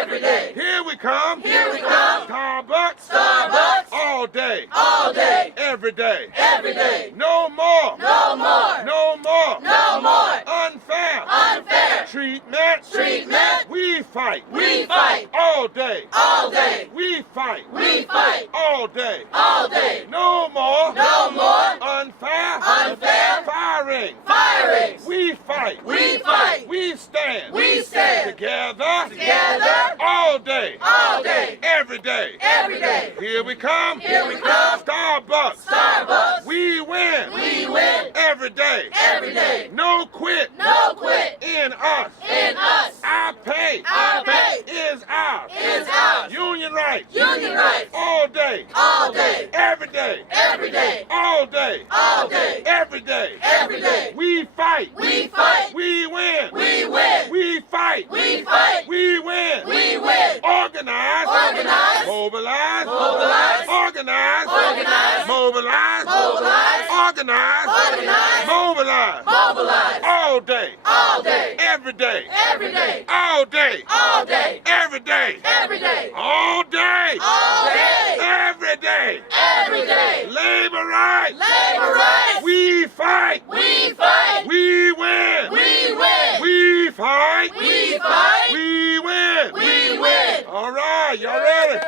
every day. Here we come. Here we come. Starbucks. Starbucks. All day. All day. Every day. Every day. No more. No more. No more. No more. Unfair. Unfair. Treatment. Treatment. We fight. We fight. All day. All day. We fight. We fight. All day. All day. No more. No more. Unfair. Unfair. Firing. Firings. We fight. We fight. We stand. We stand. Together. Together. All day. All day. Every day. Every day. Here we come. Here we come. Starbucks. Starbucks. We win. We win. Every day. Every day. No quit. No quit. In us. In us. Our pay. Our pay. Is ours. Is ours. Union rights. Union rights. All day. All day. Every day. Every day. All day. All day. Every day. Every day. We fight. We fight. We win. We win. We fight. We fight. We win. We win. Organize. Organize. Mobilize. Mobilize. Organize. Organize. Mobilize. Mobilize. Organize. Organize. Mobilize. Mobilize. All day. All day. Every day. Every day. All day. All day. Every day. Every day. All day. All day. Every day. Every day. Labor rights. Labor rights. We fight. We fight. We win. We win. We fight. We fight. We win. We win. All right, y'all ready?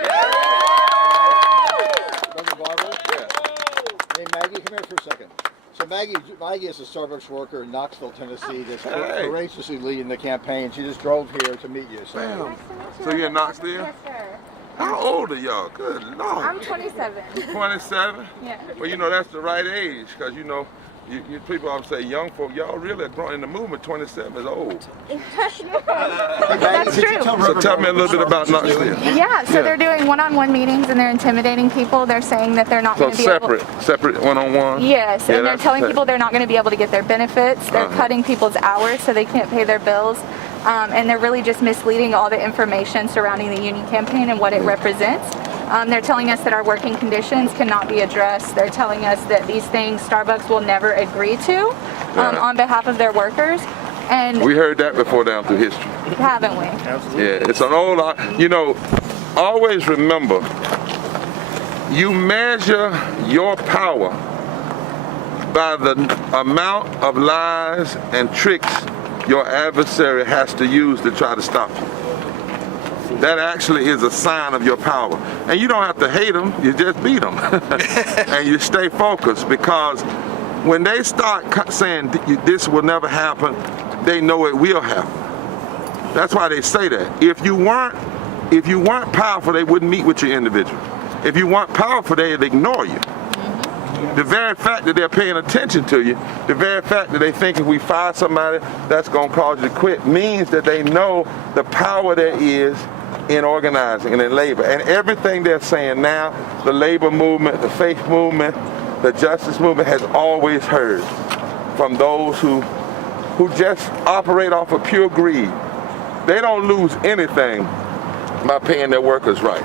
Brother Barber? Hey, Maggie, come here for a second. So Maggie is a Starbucks worker in Knoxville, Tennessee that's Hey. courageously leading the campaign. She just drove here to meet you. So. Bam. So you're in Knoxville? Yes, sir. How old are y'all? Good Lord. I'm 27. 27? Yeah. Well, you know, that's the right age, because, you know, you people always say young folk, y'all really are growing in the movement. 27 is old. That's true. So tell me a little bit about Knoxville. Yeah, so they're doing one-on-one meetings and they're intimidating people. They're saying that they're not So going to be able... separate one-on-one? Yes, Yeah, and they're that's telling the people they're not going to be able to get their benefits. They're cutting people's hours so they can't pay their bills. And they're really just misleading all the information surrounding the union campaign and what it represents. They're telling us that our working conditions cannot be addressed. They're telling us that these things Starbucks will never agree to on behalf of their workers. And We heard that before down through history. haven't we? Yeah, it's an old, you know, always remember, you measure your power by the amount of lies and tricks your adversary has to use to try to stop you. That actually is a sign of your power. And you don't have to hate them, you just beat them. And you stay focused, because when they start saying this will never happen, they know it will happen. That's why they say that. If you weren't powerful, they wouldn't meet with you individually. If you weren't powerful, they'd ignore you. The very fact that they're paying attention to you, the very fact that they think if we fire somebody that's going to cause you to quit, means that they know the power there is in organizing and in labor. And everything they're saying now, the labor movement, the faith movement, the justice movement, has always heard from those who just operate off of pure greed. They don't lose anything by paying their workers right.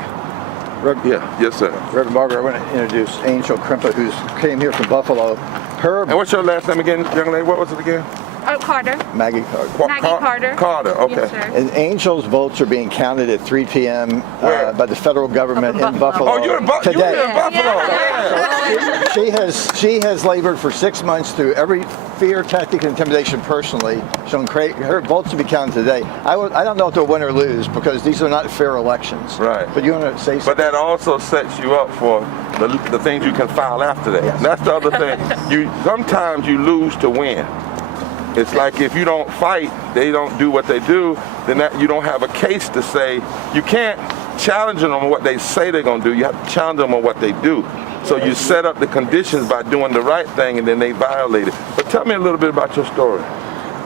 Yes, sir. Reverend Barber, I want to introduce Angel Krimpa, who came here from Buffalo. And what's your last name again, young lady? What was it again? Oh, Carter. Maggie Carter. Maggie Carter. Carter, okay. Yes, sir. And Angel's votes are being counted at 3 p.m. By the federal government in Buffalo. Oh, you're in Buffalo. Yeah. She has labored for 6 months through every fear, tactic, and intimidation personally. Her votes to be counted today. I don't know if they'll win or lose, because these are not fair elections. Right. But you want to say something? But that also sets you up for the things you can file after that. Yes. And that's the other thing. Sometimes you lose to win. It's like if you don't fight, they don't do what they do, then you don't have a case to say. You can't challenge them on what they say they're going to do. You have to challenge them on what they do. So you set up the conditions by doing the right thing, and then they violate it. But tell me a little bit about your story.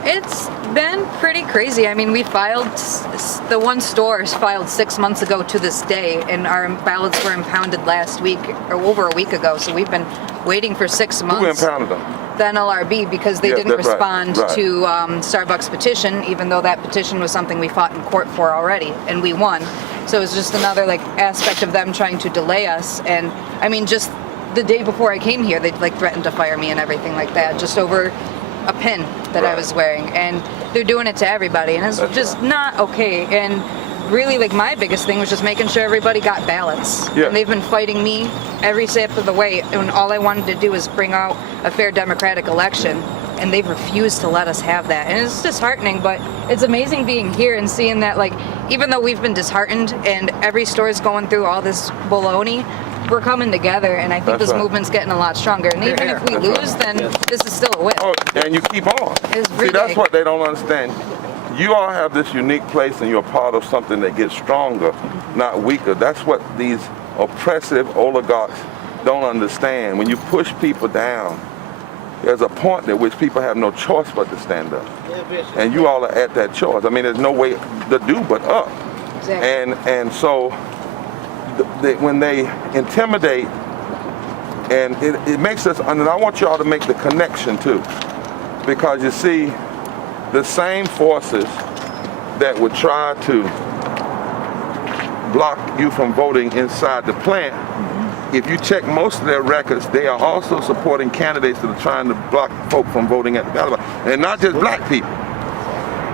It's been pretty crazy. I mean, the one store filed 6 months ago to this day, and our ballots were impounded last week, or over a week ago, so we've been waiting for 6 months. Who impounded them? The NLRB, because they didn't respond right. to Starbucks' petition, even though that petition was something we fought in court for already, and we won. So it was just another aspect of them trying to delay us. And I mean, just the day before I came here, they threatened to fire me and everything like that, just over a pin that I was wearing. And they're doing it to everybody, and it's just not okay. And really, like, my biggest thing was just making sure everybody got ballots. Yeah. And they've been fighting me every step of the way, and all I wanted to do was bring out a fair democratic election, and they've refused to let us have that. And it's disheartening, but it's amazing being here and seeing that, like, even though we've been disheartened and every store is going through all this baloney, we're coming together, and I think That's this right. movement's getting a lot stronger. And even if we lose, then this is still a win. Oh, and you keep on. It's See, really- that's what they don't understand. You all have this unique place, and you're part of something that gets stronger, not weaker. That's what these oppressive oligarchs don't understand. When you push people down, there's a point at which people have no choice but to stand up. And you all are at that choice. I mean, there's no way to do but up. Exactly. And so when they intimidate, and it makes us, and I want you all to make the connection too, because you see, the same forces that would try to block you from voting inside the plant, if you check most of their records, they are also supporting candidates that are trying to block folk from voting at the ballot box. And not just black people.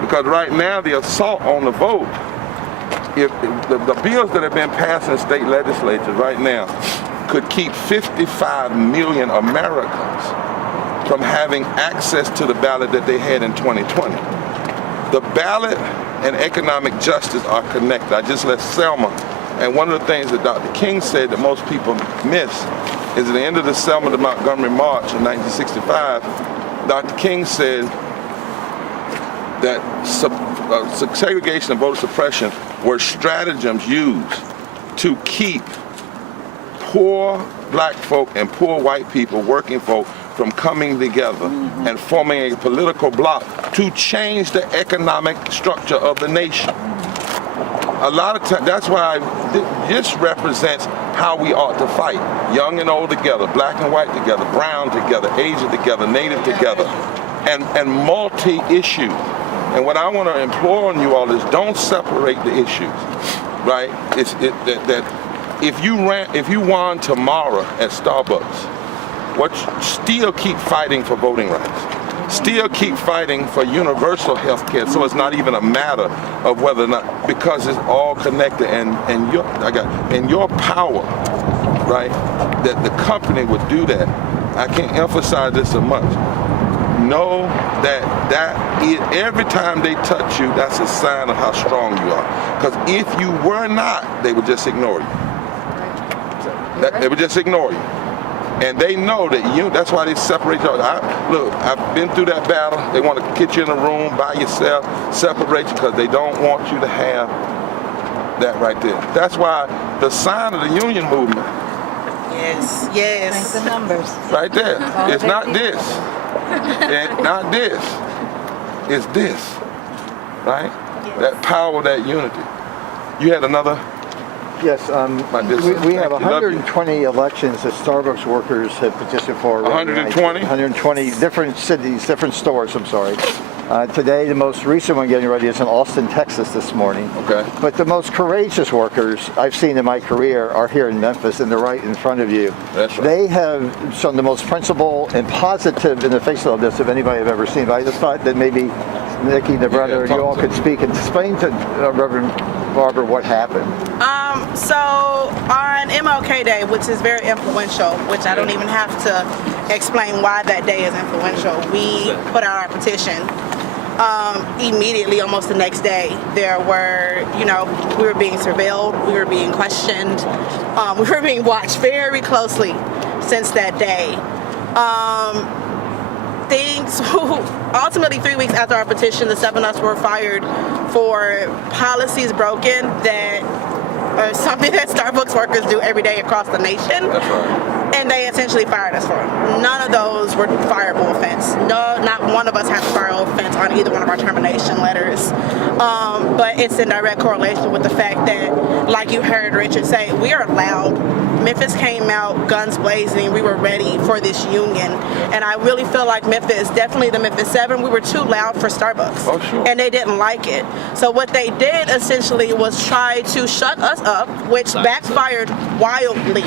Because right now, the assault on the vote, if the bills that have been passed in state legislatures right now could keep 55 million Americans from having access to the ballot that they had in 2020. The ballot and economic justice are connected. I just left Selma, and one of the things that Dr. King said that most people miss is at the end of the Selma to Montgomery March in 1965, Dr. King said that segregation and voter suppression were stratagems used to keep poor black folk and poor white people, working folk, from coming together and forming a political bloc to change the economic structure of the nation. A lot of times, that's why this represents how we ought to fight. Young and old together, black and white together, brown together, Asian together, native together, and multi-issue. And what I want to implore on you all is don't separate the issues, right? If you won tomorrow at Starbucks, still keep fighting for voting rights. Still keep fighting for universal health care, so it's not even a matter of whether or not, because it's all connected, and your power, right, that the company would do that. I can't emphasize this so much. Know that every time they touch you, that's a sign of how strong you are. Because if you were not, they would just ignore you. They would just ignore you. And they know that that's why they separate you. Look, I've been through that battle. They want to get you in a room by yourself, separate you, because they don't want you to have that right there. That's why the sign of the union movement. Yes, yes. The numbers. Right there. It's not this. It's not this. It's this. Right? Yes. That power, that unity. You had another? Yes, we have Thank you. Love you. 120 elections that Starbucks workers have petitioned for. 120? 120 different cities, different stores, I'm sorry. Today, the most recent one getting ready is in Austin, Texas this morning. Okay. But the most courageous workers I've seen in my career are here in Memphis, and they're right in front of you. That's right. They have shown the most principle and positive in the face of this of anybody I've ever seen. But I just thought that maybe Nikki, the brother, you all could speak and explain to Reverend Barber what happened. So on MLK Day, which is very influential, which I don't even have to explain why that day is influential, we put out our petition. Immediately, almost the next day, there were, we were being surveilled, we were being questioned, we were being watched very closely since that day. Ultimately, 3 weeks after our petition, the 7 of us were fired for policies broken that are something that Starbucks workers do every day across the nation. That's right. And they essentially fired us for it. None of those were fireable offense. No, not one of us had a fireable offense on either one of our termination letters. But it's in direct correlation with the fact that, like you heard Richard say, we are loud. Memphis came out guns blazing. We were ready for this union. And I really feel like Memphis, definitely the Memphis 7, we were too loud for Starbucks. Oh, sure. And they didn't like it. So what they did essentially was try to shut us up, which backfired wildly,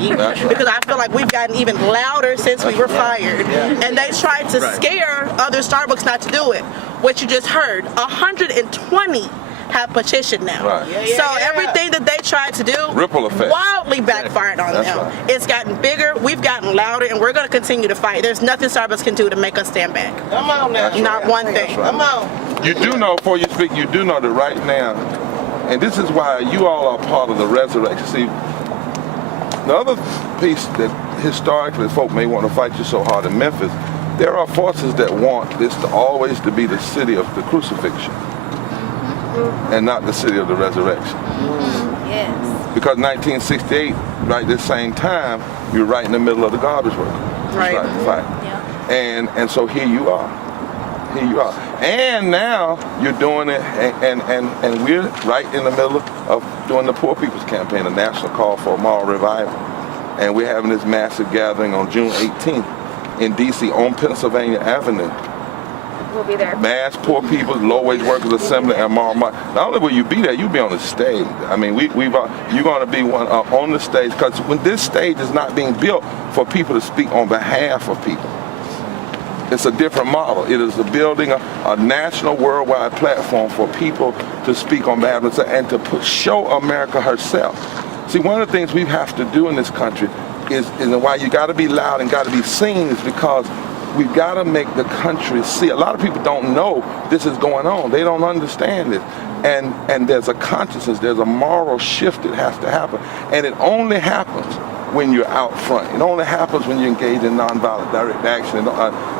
because I feel like we've gotten even louder since we were fired. And they tried to scare other Starbucks not to do it. What you just heard, 120 have petitioned now. Right. So everything that they tried to do Ripple effect. wildly backfired on That's them. right. It's gotten bigger, we've gotten louder, and we're going to continue to fight. There's nothing Starbucks can do to make us stand back. Come on now. Not one thing. Come on. You do know, before you speak, you do know that right now, and this is why you all are part of the resurrection. See, the other piece that historically folk may want to fight you so hard in Memphis, there are forces that want this to always to be the city of the crucifixion and not the city of the resurrection. Yes. Because 1968, right this same time, you're right in the middle of the garbage worker. Right. Fight. Yeah. And so here you are. Here you are. And now you're doing it, and we're right in the middle of doing the Poor People's Campaign, a national call for a moral revival. And we're having this massive gathering on June 18th in D.C. on Pennsylvania Avenue. We'll be there. Mass poor people, low-wage workers assembly, and moral march. Not only will you be there, you'll be on the stage. I mean, you're going to be one on the stage, because when this stage is not being built for people to speak on behalf of people. It's a different model. It is building a national, worldwide platform for people to speak on behalf of and to show America herself. See, one of the things we have to do in this country is why you got to be loud and got to be seen, is because we've got to make the country see. A lot of people don't know this is going on. They don't understand it. And there's a consciousness, there's a moral shift that has to happen. And it only happens when you're out front. It only happens when you engage in nonviolent direct action. It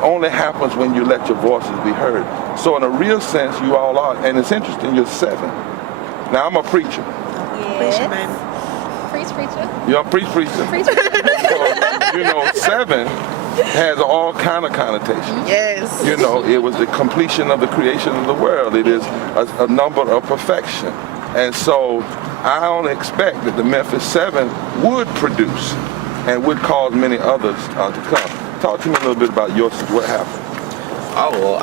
only happens when you let your voices be heard. So in a real sense, you all are. And it's interesting, you're 7. Now, I'm a preacher. Preaching, baby. Preacher. You're a preacher. So, 7 has all kind of connotations. Yes. It was the completion of the creation of the world. It is a number of perfection. And so I don't expect that the Memphis 7 would produce and would cause many others to come. Talk to me a little bit about what happened. Oh, well,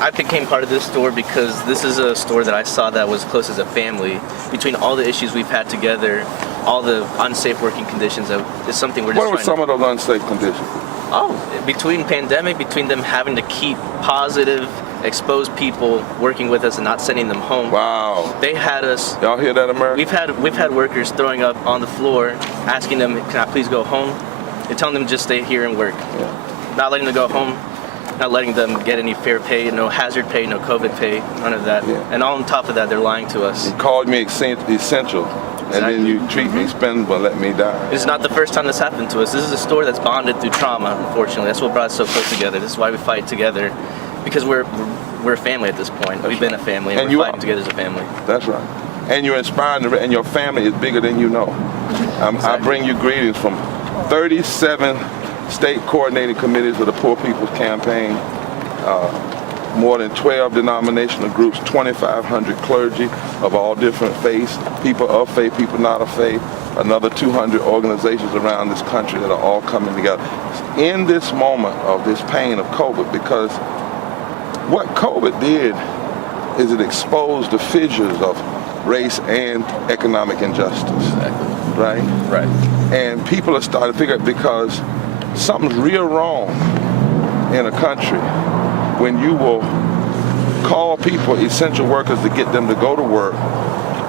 I became part of this store because this is a store that I saw that was close as a family. Between all the issues we've had together, all the unsafe working conditions, it's something we're just What were some of those unsafe conditions? Oh, between pandemic, between them having to keep positive, exposed people working with us and not sending them home. Wow. They had us. Y'all hear that, America? We've had workers throwing up on the floor, asking them, "Can I please go home?" They're telling them just stay here and work. Yeah. Not letting them go home. Not letting them get any fair pay, no hazard pay, no COVID pay, none of that. Yeah. And on top of that, they're lying to us. You called me essential, and then you treat me expendable and let me die. It's not the first time this happened to us. This is a store that's bonded through trauma, unfortunately. That's what brought us so close together. This is why we fight together, because we're a family at this point. We've been a family, and we're fighting together as a family. That's right. And you're inspiring, and your family is bigger than you know. I bring you greetings from 37 state coordinating committees of the Poor People's Campaign, more than 12 denominational groups, 2,500 clergy of all different faiths, people of faith, people not of faith, another 200 organizations around this country that are all coming together in this moment of this pain of COVID, because what COVID did is it exposed the fissures of race and economic injustice. Exactly. Right? Right. And people are starting to figure out, because something's real wrong in a country when you will call people essential workers to get them to go to work,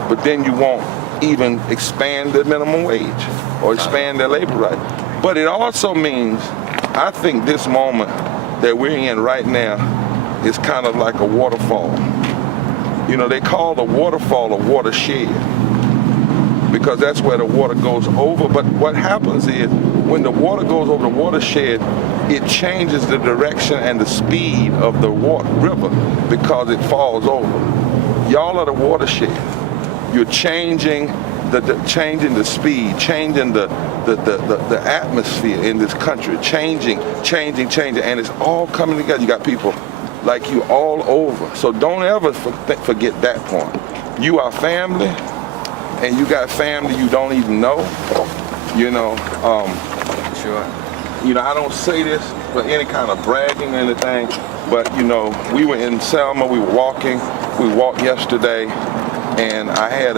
but then you won't even expand the minimum wage or expand their labor right. But it also means, I think this moment that we're in right now is kind of like a waterfall. They call the waterfall a watershed, because that's where the water goes over. But what happens is, when the water goes over the watershed, it changes the direction and the speed of the river, because it falls over. Y'all are the watershed. You're changing the speed, changing the atmosphere in this country, changing, and it's all coming together. You got people like you all over. So don't ever forget that point. You are family, and you got family you don't even know. Sure. I don't say this for any kind of bragging or anything, but we were in Selma, we were walking, we walked yesterday, and I've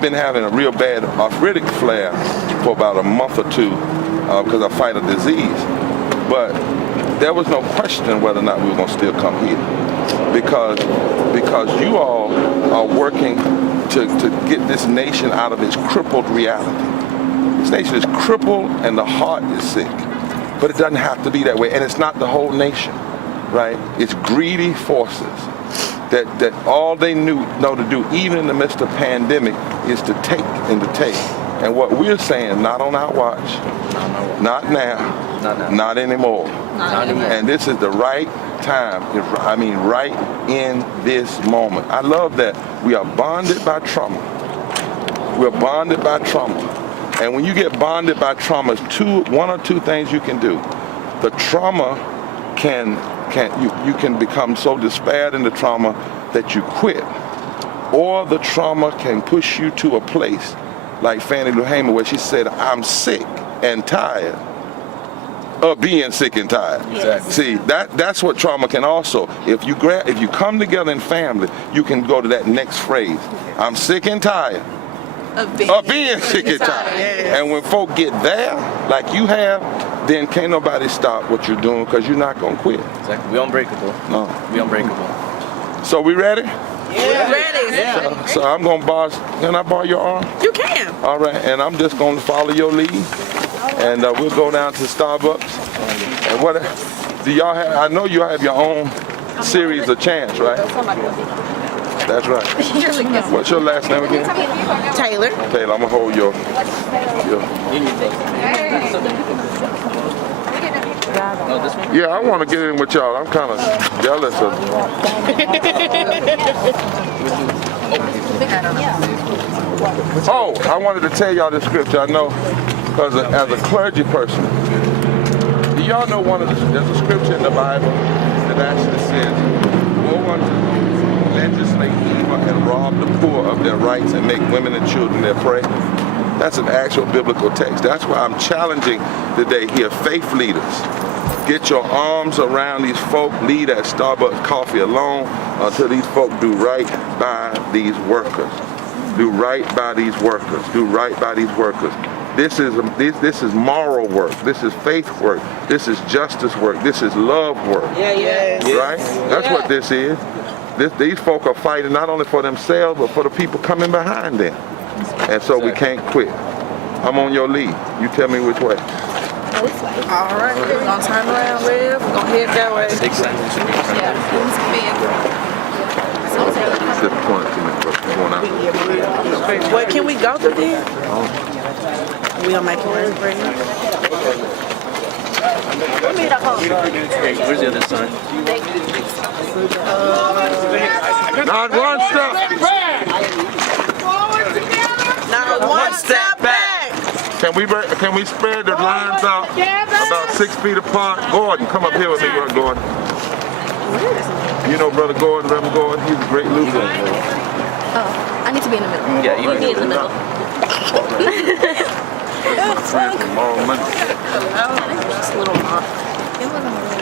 been having a real bad arthritic flare for about a month or two, because I fight a disease. But there was no question whether or not we were going to still come here. because you all are working to get this nation out of its crippled reality. This nation is crippled and the heart is sick. But it doesn't have to be that way. And it's not the whole nation, right? It's greedy forces that all they know to do, even in the midst of pandemic, is to take and to take. And what we're saying, not on our watch, not now, not anymore. And this is the right time, I mean right in this moment. I love that we are bonded by trauma. We're bonded by trauma. And when you get bonded by trauma, one or two things you can do. The trauma you can become so despaired in the trauma that you quit. Or the trauma can push you to a place like Fannie Lou Hamer, where she said, I'm sick and tired of being sick and tired. Exactly. See, that's what trauma can also. If you come together in family, you can go to that next phrase. I'm sick and tired of being sick and tired. Yes. And when folk get there, like you have, then can't nobody stop what you're doing because you're not gonna quit. Exactly. We unbreakable. No. We unbreakable. So we ready? Yeah. Ready. Yeah. So I'm gonna borrow. Can I borrow your arm? You can. All right, and I'm just gonna follow your lead, and we'll go down to Starbucks. And what do y'all have? I know you have your own series of chants, right? That's right. What's your last name again? Taylor. Taylor, I'm gonna hold your. No, this one? Yeah, I want to get in with y'all. I'm kind of jealous of. Oh, I wanted to tell y'all this scripture. I know, because as a clergy person, do y'all know there's a scripture in the Bible that actually says, woe unto those who legislate evil and rob the poor of their rights and make women and children their prey. That's an actual biblical text. That's why I'm challenging today here, faith leaders. Get your arms around these folk. Leave that Starbucks coffee alone until these folk do right by these workers. Do right by these workers. Do right by these workers. This is moral work. This is faith work. This is justice work. This is love work. Right? That's what this is. These folk are fighting not only for themselves, but for the people coming behind them. And so we can't quit. I'm on your lead. You tell me which way. All right. We're going to turn around, Liv. We're going to head that way. Big sign. Wait, can we go through there? We don't make it work for you. Where's the other sign? Not one step. Not one step back. Can we spread the lines out about 6 feet apart? Gordon, come up here with me, Brother Gordon. You know Brother Gordon, Reverend Gordon, he's a great Lutheran. Oh, I need to be in the middle. Yeah, you We'll be in the middle. My friend from Moral Monday. Just a little off. It wasn't really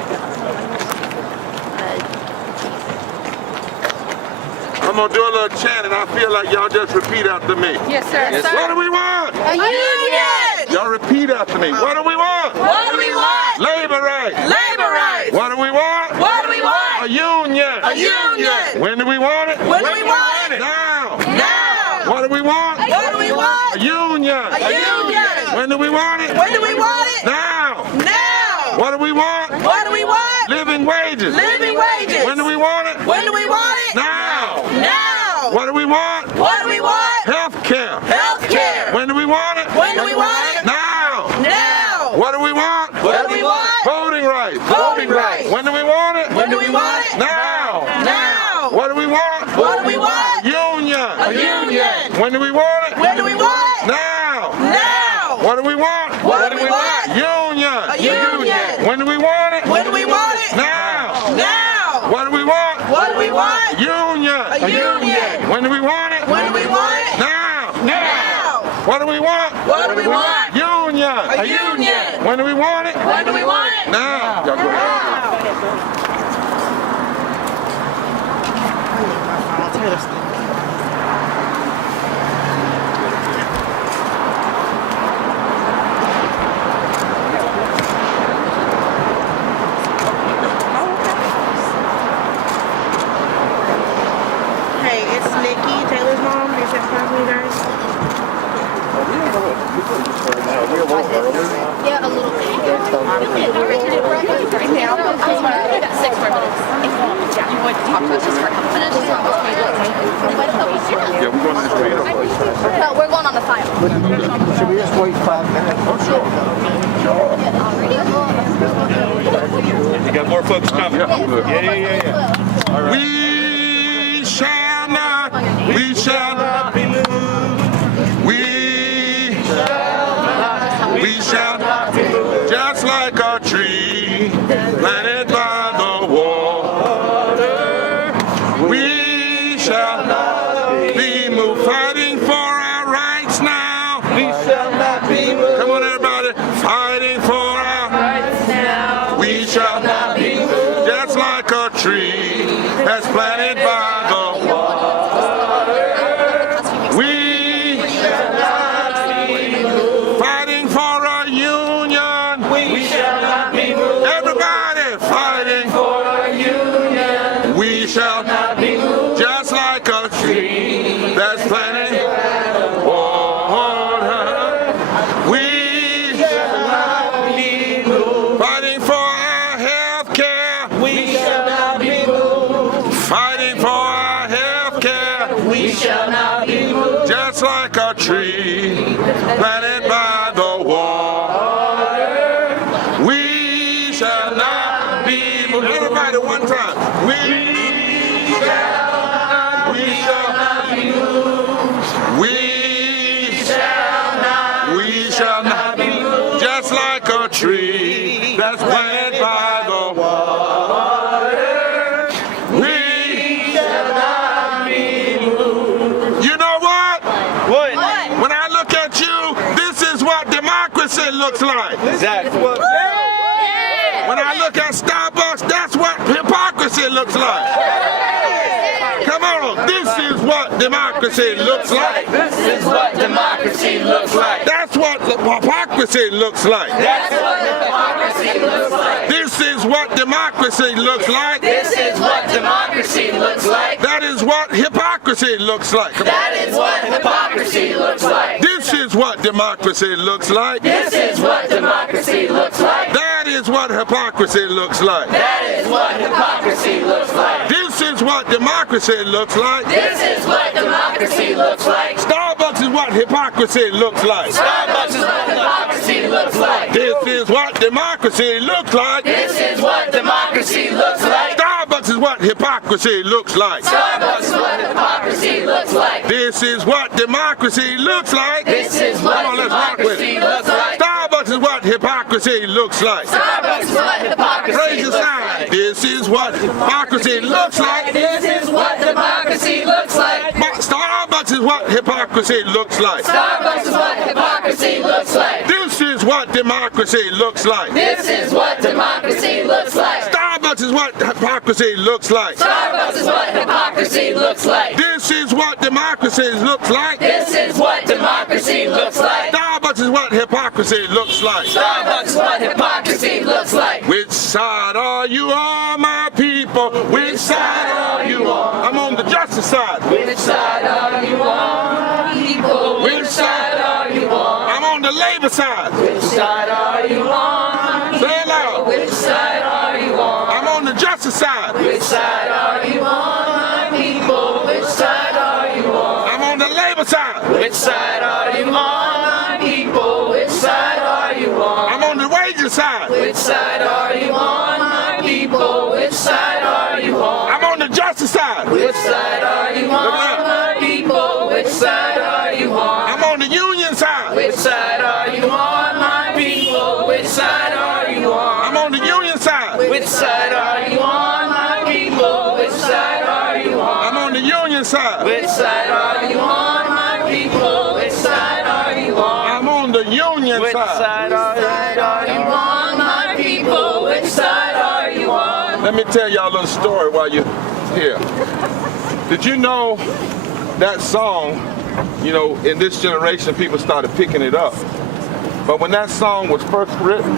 I'm gonna do a little chant and I feel like y'all just repeat after me. Yes, sir. Yes, sir. What do we want? A union. Y'all repeat after me. What do we want? What do we want? Labor rights. Labor rights. What do we want? What do we want? A union. A union. When do we want it? When do we want it? Now. Now. What do we want? What do we want? A union. A union. When do we want it? When do we want it? Now. Now. What do we want? What do we want? Living wages. Living wages. When do we want it? When do we want it? Now. Now. What do we want? What do we want? Health care. Health care. When do we want it? When do we want it? Now. Now. What do we want? What do we want? Voting rights. Voting rights. When do we want it? When do we want it? Now. Now. What do we want? What do we want? Union. A union. When do we want it? When do we want it? Now. Now. What do we want? What do we want? Union. A union. When do we want it? When do we want it? Now. Now. What do we want? What do we want? Union. A union. When do we want it? When do we want it? Now. Now. What do we want? What do we want? Union. A union. When do we want it? When do we want it? Now. Y'all go ahead. Yeah, a little bit. We got 6 more minutes. You want to talk to us just for a couple minutes? Yeah, we're going to this way. No, we're going on the file. Should we just wait 5 minutes? You got more folks coming. Yeah, I'm good. Yeah. All right. We shall not be moved. We shall not be moved. Just like a tree planted by the water. We shall not be moved. Fighting for our rights now. We shall not be moved. Come on, everybody. Fighting for our rights now. We shall not be moved. Just like a tree that's planted by the water. We shall not be moved. Fighting for a union. We shall not be moved. Everybody fighting for a union. We shall not be moved. Just like a tree that's planted by the water. We shall not be moved. Fighting for our health care. We shall not be moved. Fighting for our health care. We shall not be moved. Just like a tree planted by the water. We shall not be moved. Everybody, one time. We shall not be moved. We shall not be moved. Just like a tree that's planted by the water. We shall not be moved. You know what? What? When I look at you, this is what democracy looks like. Exactly. When I look at Starbucks, that's what hypocrisy looks like. Come on, this is what democracy looks like. This is what democracy looks like. That's what hypocrisy looks like. That's what democracy looks like. This is what democracy looks like. This is what democracy looks like. That is what hypocrisy looks like. That is what hypocrisy looks like. This is what democracy looks like. This is what democracy looks like. That is what hypocrisy looks like. That is what hypocrisy looks like. This is what democracy looks like. This is what democracy looks like. Starbucks is what hypocrisy looks like. Starbucks is what hypocrisy looks like. This is what democracy looks like. This is what democracy looks like. Starbucks is what hypocrisy looks like. Starbucks is what hypocrisy looks like. This is what democracy looks like. This is what Come on, let's rock with democracy it. looks like. Starbucks is what hypocrisy looks like. Starbucks is what Raise hypocrisy your looks sign. like. This is what hypocrisy looks like. This is what democracy looks like. Starbucks is what hypocrisy looks like. Starbucks is what hypocrisy looks like. This is what democracy looks like. This is what democracy looks like. Starbucks is what hypocrisy looks like. Starbucks is what hypocrisy looks like. This is what democracy looks like. This is what democracy looks like. Starbucks is what hypocrisy looks like. Starbucks is what hypocrisy looks like. Which side are you on, my people? Which side are you on? I'm on the justice side. Which side are you on, people? Which side are you on? I'm on the labor side. Which side are you on? Say it loud. Which side are you on? I'm on the justice side. Which side are you on, my people? Which side are you on? I'm on the labor side. Which side are you on, my people? Which side are you on? I'm on the wages side. Which side are you on, my people? Which side are you on? I'm on the justice side. Which side are you on, my people? Which side are you on? I'm on the union side. Which side are you on, my people? Which side are you on? I'm on the union side. Which side are you on, my people? Which side are you on? I'm on the union side. Which side are you on, my people? Which side are you on? I'm on the union Which side. side are you on, my people? Which side are you on? Let me tell y'all a little story while you're here. Did you know that song, you know, in this generation people started picking it up. But when that song was first written,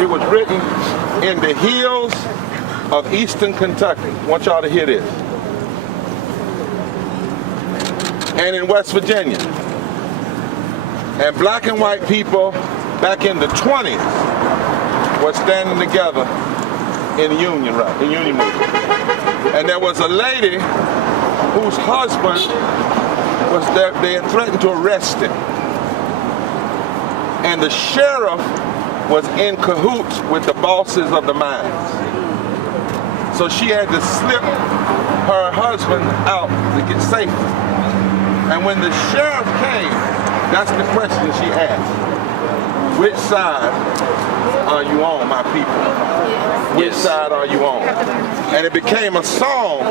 it was written in the hills of eastern Kentucky. I want y'all to hear this. And in West Virginia. And black and white people back in the 20s were standing together in the union movement. And there was a lady whose husband was there, they had threatened to arrest him. And the sheriff was in cahoots with the bosses of the mines. So she had to slip her husband out to get safety. And when the sheriff came, that's the question she asked. Which side are you on, my people? Which side are you on? And it became a song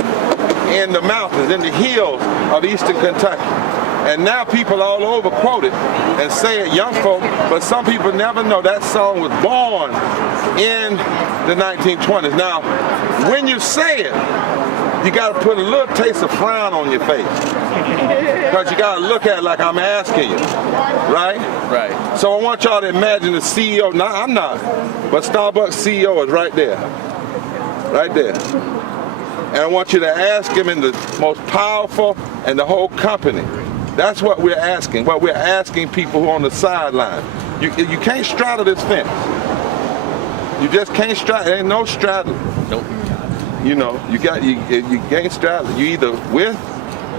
in the mountains, in the hills of eastern Kentucky. And now people all over quote it and say it, young folk, but some people never know that song was born in the 1920s. Now, when you say it, you got to put a little taste of frown on your face. Because you got to look at it like I'm asking you, right? Right. So I want y'all to imagine the CEO, no, I'm not, but Starbucks CEO is right there. Right there. And I want you to ask him in the most powerful and the whole company. That's what we're asking. What we're asking people who are on the sideline. You can't straddle this fence. You just can't straddle. There ain't no straddling. Nope. You know, you can't straddle. You either with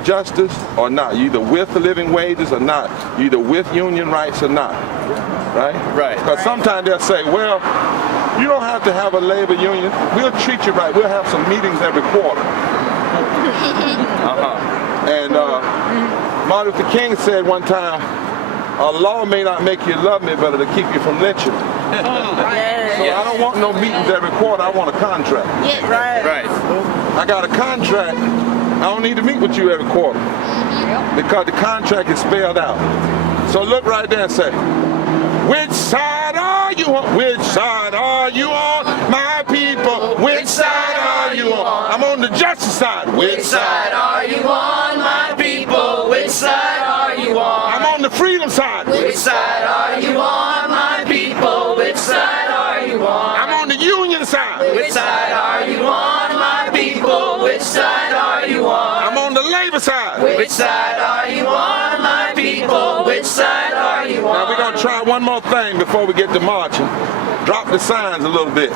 justice or not. You either with the living wages or not. You either with union rights or not. Right? Right. Because sometimes they'll say, well, you don't have to have a labor union. We'll treat you right. We'll have some meetings every quarter. And Martin Luther King said one time, a law may not make you love me, but it'll keep you from lynching me. So I don't want no meetings every quarter. I want a contract. Right. I got a contract. I don't need to meet with you every quarter because the contract is spelled out. So look right there and say, which side are you on? Which side are you on, my people? Which side are you on? I'm on the justice side. Which side are you on, my people? Which side are you on? I'm on the freedom side. Which side are you on, my people? Which side are you on? I'm on the union side. Which side are you on, my people? Which side are you on? I'm on the labor side. Which side are you on, my people? Which side are you on? Now we're going to try one more thing before we get to marching. Drop the signs a little bit.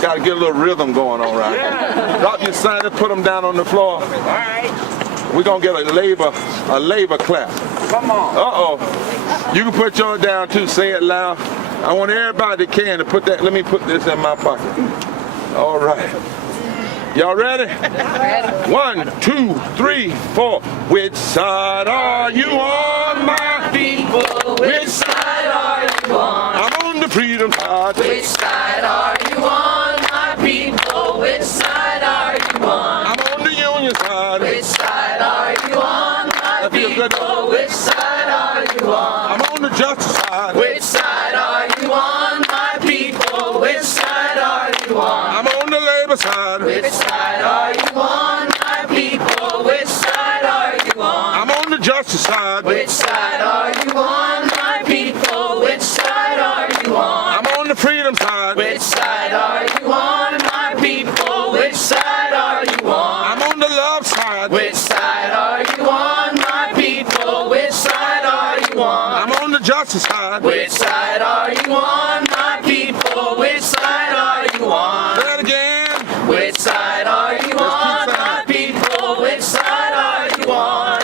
Got to get a little rhythm going on, right? Yeah. Drop your signs and put them down on the floor. All right. We're going to get a labor clap. Come on. Uh-oh. You can put yours down too. Say it loud. I want everybody that can to put that. Let me put this in my pocket. All right. Y'all ready? Ready. 1, 2, 3, 4. Which side are you on, my people? Which side are you on? I'm on the freedom side. Which side are you on, my people? Which side are you on? I'm on the union side. Which side are you on, my people? Which side are you on? I'm on the justice side. Which side are you on, my people? Which side are you on? I'm on the labor side. Which side are you on, my people? Which side are you on? I'm on the justice side. Which side are you on, my people? Which side are you on? I'm on the freedom side. Which side are you on, my people? Which side are you on? I'm on the love side. Which side are you on, my people? Which side are you on? I'm on the justice side. Which side are you on, my people? Which side are you on? Say it again. Which side are you on, my people? Which side are you on?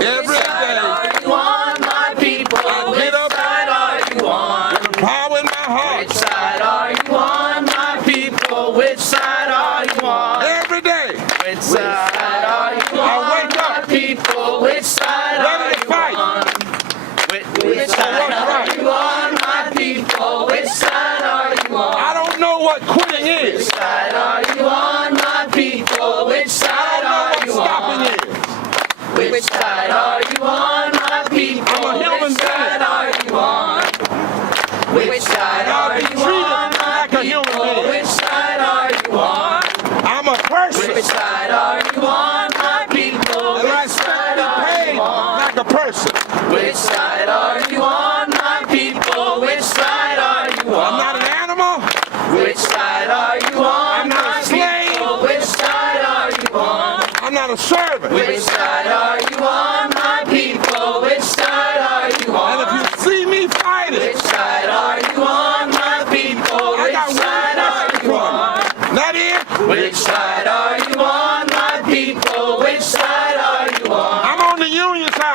Every day are you on, my people? Which side are you on? With the power in my heart. Which side are you on, my people? Which side are you on? Every day. Which side are you on, my people? Which side are you on? Which side are you on, my people? Which side are you on? I don't know what quitting is. Which side are you on, my people? Which side are you on? Stopping is. Which side are you on, my people? I'm a human being. Which side are you on? Which side are you on, my people? Which side are you on? I'm a person. Which side are you on, my people? Which side are you on? Like a person. Which side are you on, my people? Which side are you on? I'm not an animal. Which side are you on? I'm not a slave. Which side are you on? I'm not a servant. Which side are you on, my people? Which side are you on?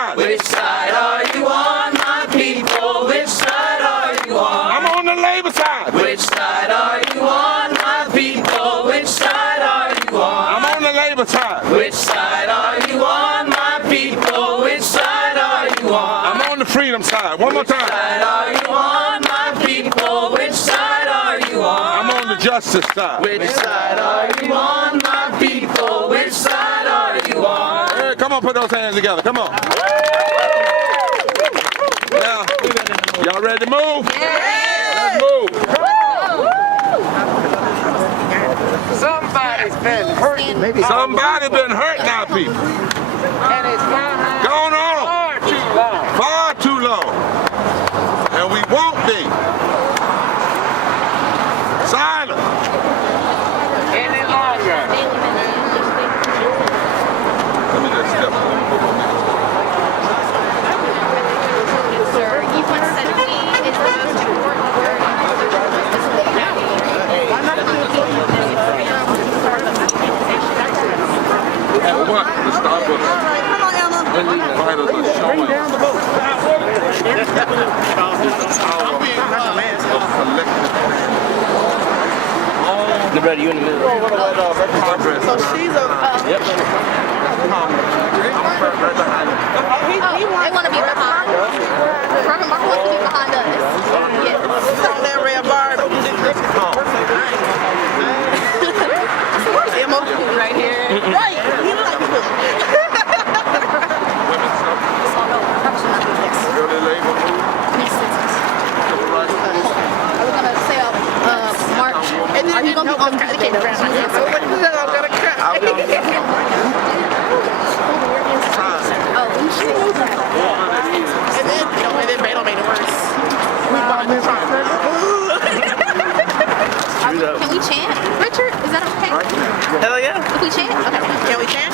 side? Which side are you on, my people? Which side are you on? I'm on the labor side. Which side are you on, my people? Which side are you on? I'm on the labor side. Which side are you on, my people? Which side are you on? I'm on the freedom side. One more Which side time. are you on, my people? Which side are you on? I'm on the justice side. Which side are you on, my people? Which side are you on? Hey, come on, put those hands together. Come on. Now, y'all ready to move? Let's move. Somebody's been hurt. Somebody been hurt now, people. And it's Gone on far too long. far too long. And we won't be silent. Any longer. Let me just step Sir, you once said we is the most important word in what? The Starbucks. Come on, Emma. Fighters are showing the power of collective. Brother, you in the middle. So she's a. Yep. They want to be behind. Reverend Mark wants to be behind us. Yes. On that red bar. Emma. Right here. Right. You look like you do. Early labor move. Are we gonna say march? Are you gonna be on the camera? I'm gonna cry. Oh, we should. And then Beto made it worse. Can we chant? Richard, is that okay? Hell yeah. If we chant? Okay. Can we chant?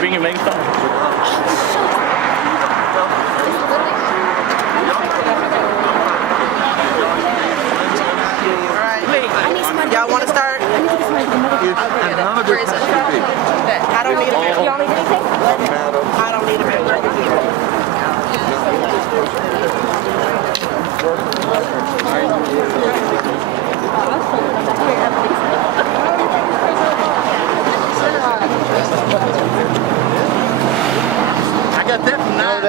Bring your megaphone. Y'all want to start? Where is it? I don't need a paper. Y'all need anything? I don't need a paper. I got that from now.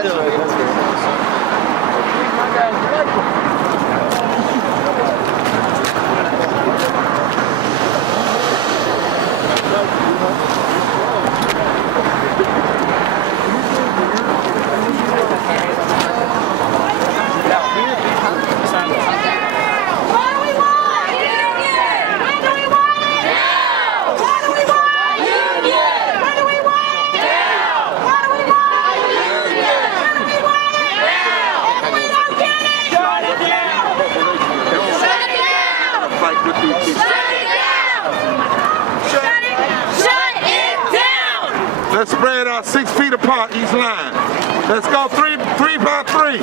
Let's spread out 6 feet apart each line. Let's go three by three.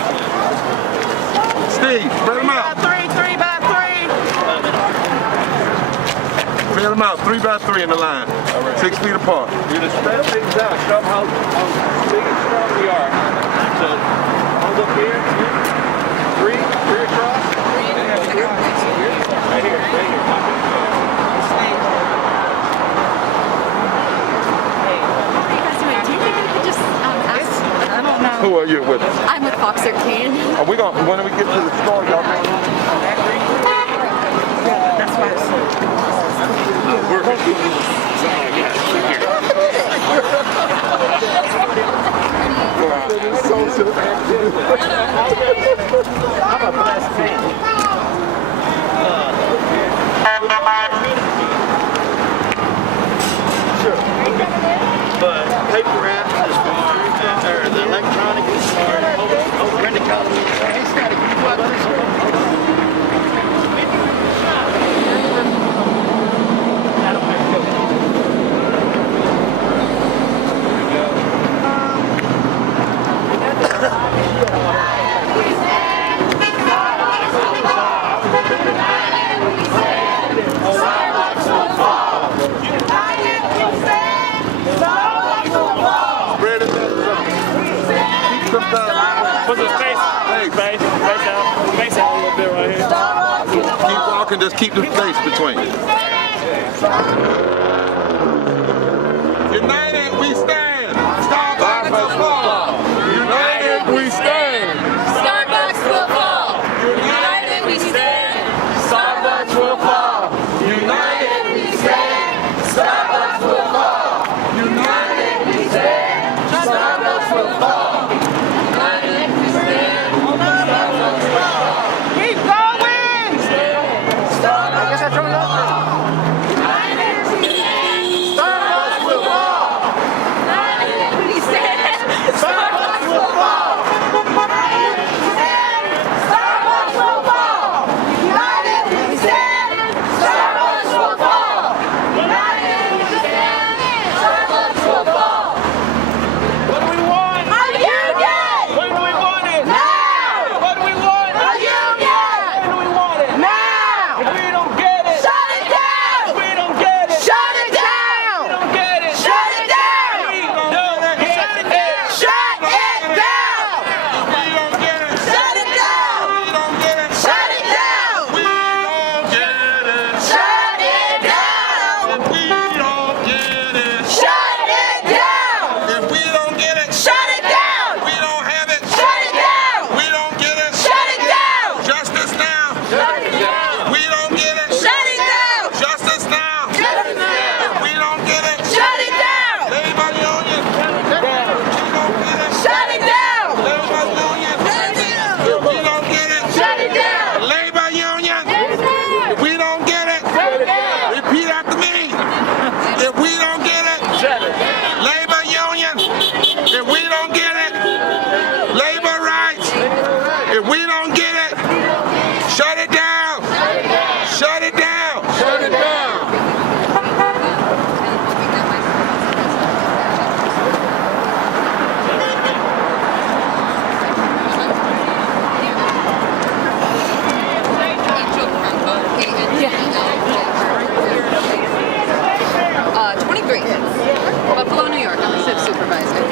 Steve, spread them out. Three by three. Spread them out 3 by 3 in the line. 6 feet apart. You're gonna spread things out. Show them how big and strong we are. So, hold up here. Three across. Right here. Who are you with? I'm with Fox 13. Are we going? When we get to the store, y'all? That's why I'm a blessed man. Sure. But paper wrap is for, or the electronic is for rent a Starbucks just keep the space between you. United we stand. Starbucks will fall. United we stand. Starbucks will fall. United we stand. Starbucks will fall. United we stand. Starbucks will fall. United we stand. Starbucks will fall. United we stand. Starbucks will fall. Keep going! Starbucks will fall. United we stand. Starbucks will fall. United we stand. Starbucks will fall. Starbucks will fall. United we stand. Starbucks will fall. United we stand. Starbucks will fall. What do we want? A union! When do we want it? Now! What do we want? A union! When do we want it? Now! If we don't get it. Shut it down! If we don't get it. Shut it down! We don't get it. Shut it down! We don't get Shut it it. down! Shut it down! We don't get it. Shut it down! We don't get it. Shut it down! We don't get it. Shut it down! If we don't get it. Shut it down! If we don't get it. Shut it down! We don't have it. Shut it down! We don't get it. Shut it down! Justice now. Shut it down! We don't get it. Shut it down! Justice now. Shut it down! We don't get it. Shut it down! Labor union. We don't get it. Shut it down! Labor union. If we don't get it. Shut it down! Labor union. If we don't get it. Repeat after me. If we don't get it. Labor union. If we don't get it. Labor rights. If we don't get it. Shut it down. Shut it down. Shut it down. Yeah. 23. Buffalo, New York. I'm a shift supervisor.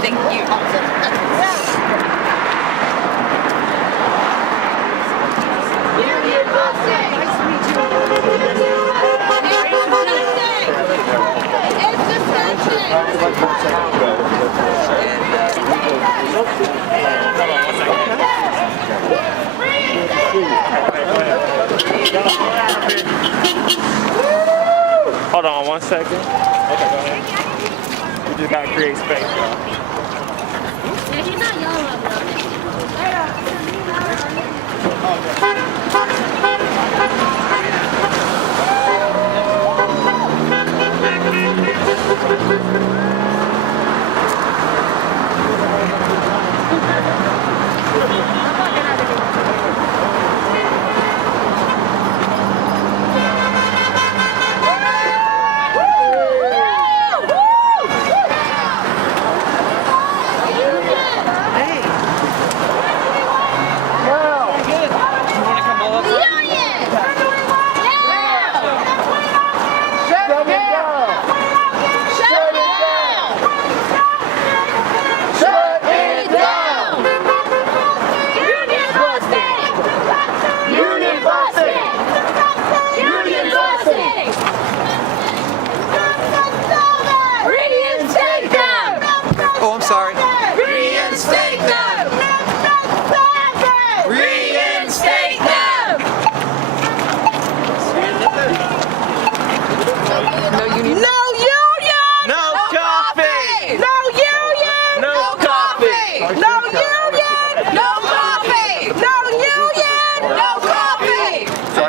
Thank you. Union busting! It's disgusting! Hold on 1 second. Okay, go ahead. We just gotta create space, y'all. He's not yelling.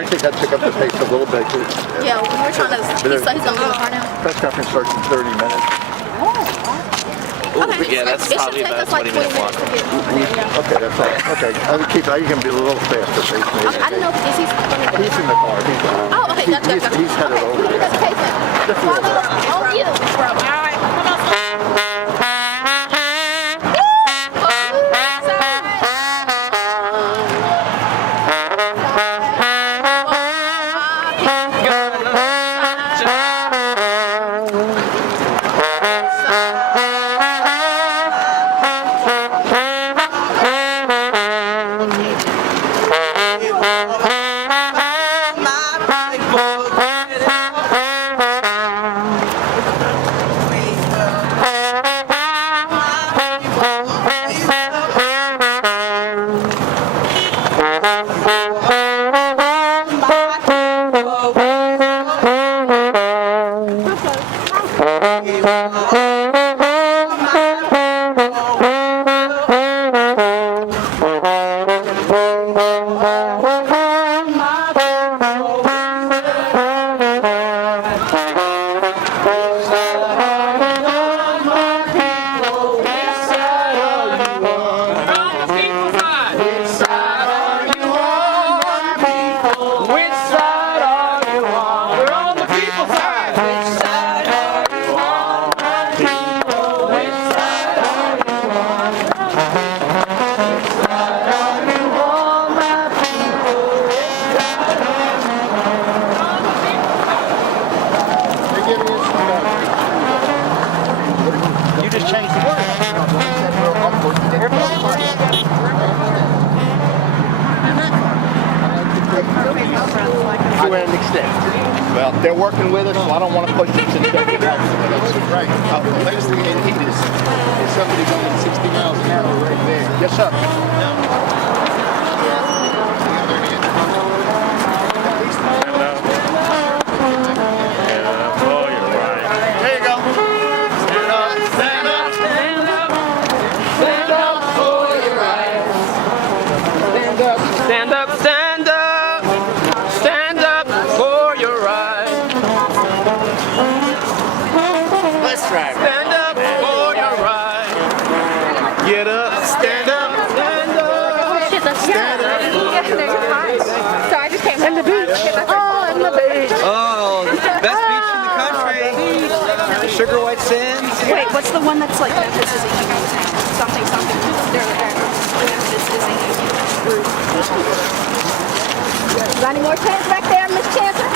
think that took up the pace a little bit. Yeah, we're trying to. He said he's gonna give a car now. Press conference starts in 30 minutes. Okay. Yeah, that's it should probably take about us like 20 20 minute walk. minutes to get. Okay, that's all. Okay, I would keep. You can be a little faster pace maybe. I didn't know if he's. He's in the car. Oh, okay, gotcha. He's headed over there. That's okay then. Just a little bit. Oh, you. All right, come on. You just changed the word. To an extent. Well, they're working with us, so I don't want to push it to the right. The latest thing they need is somebody going 60 miles an hour right there. Yes, sir. There you go. Stand up. Stand up. Stand up for your rights. Stand up. Stand up, stand up, stand up for your rights. Let's try. Stand up for your rights. Get up. Stand up. Stand up. Stand up. So I just came from the beach. Oh, and the beach. Oh, best beach in the country. Sugar White Sands. Wait, what's the one that's like Memphis is a union town? Something, something. Memphis is a union group. Got any more chance back there, Miss Chancellor?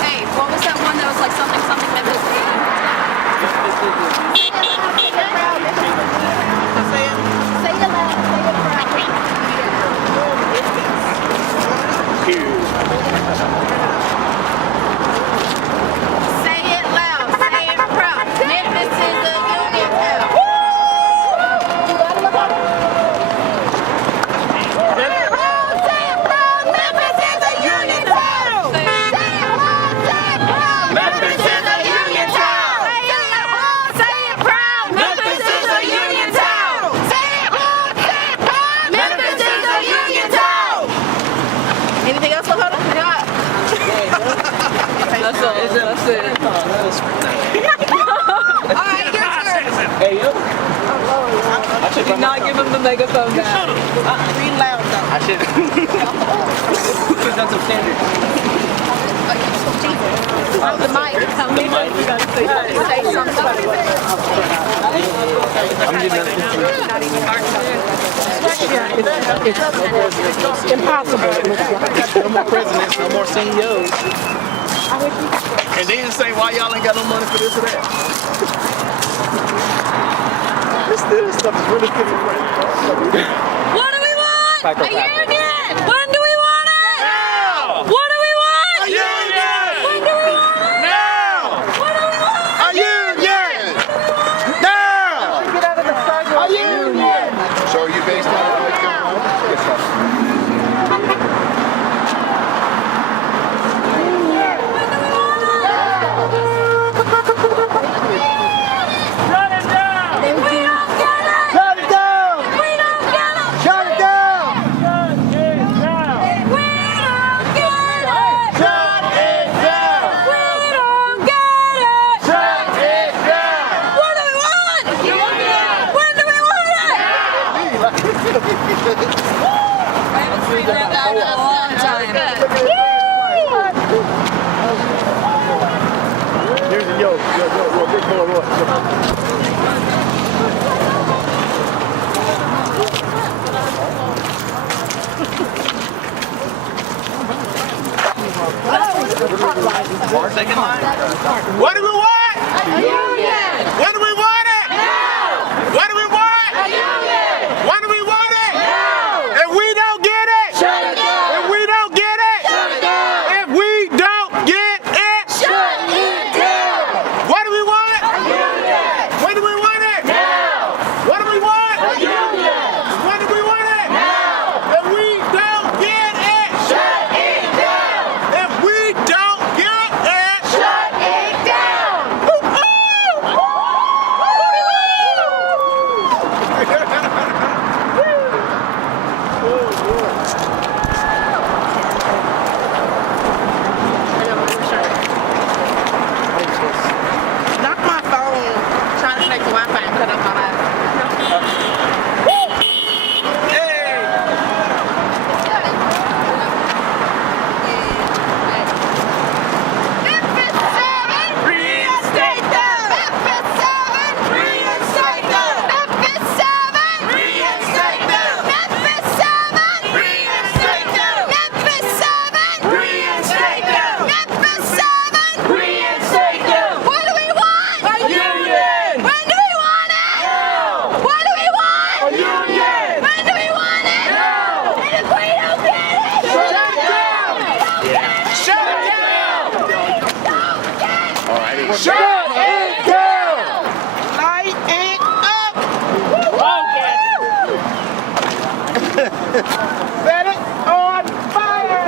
Hey, what was that one that was like something, something Memphis? Say it loud. Say it proud. Say it loud. Say it proud. Memphis is a union town. You gotta look up. Say it loud. Say it proud. Memphis is a union town. Say it loud. Say it proud. Memphis is a union town. Say it loud. Say it proud. Memphis is a union town. Say it loud. Say it proud. Memphis is a union town. Anything else, Lakota? Yeah. That's all. That's it. All right, your turn. Hey, you. I did not give him the megaphone back. Read loud though. I should. He's done some standards. The mic. The mic. We gotta say Say something. I'm giving It's impossible. No more presidents, no more CEOs. And then say why y'all ain't got no money for this or that. This stuff is really good for friends. What do we want? A union. When do we want it? Now! What do we want? A union! When do we want it? Now! What do we want? A union! Now! A union! So are you based out of North Carolina? Yes, sir. Here's a yo, big boy, What do we want? A union. When do we want it? Now. What do we want? A union. When do we want it? Now. If we don't get it, Shut it down. if we don't get it, Shut it down. if we don't get it, Shut it down. what do we want? A union. When do we want it? Now. What do we want? A union. When do we want it? Now. If we don't get it, Shut it down. if we don't get it, Shut it down. Woo! Shut it down! Light it up! Set it on fire!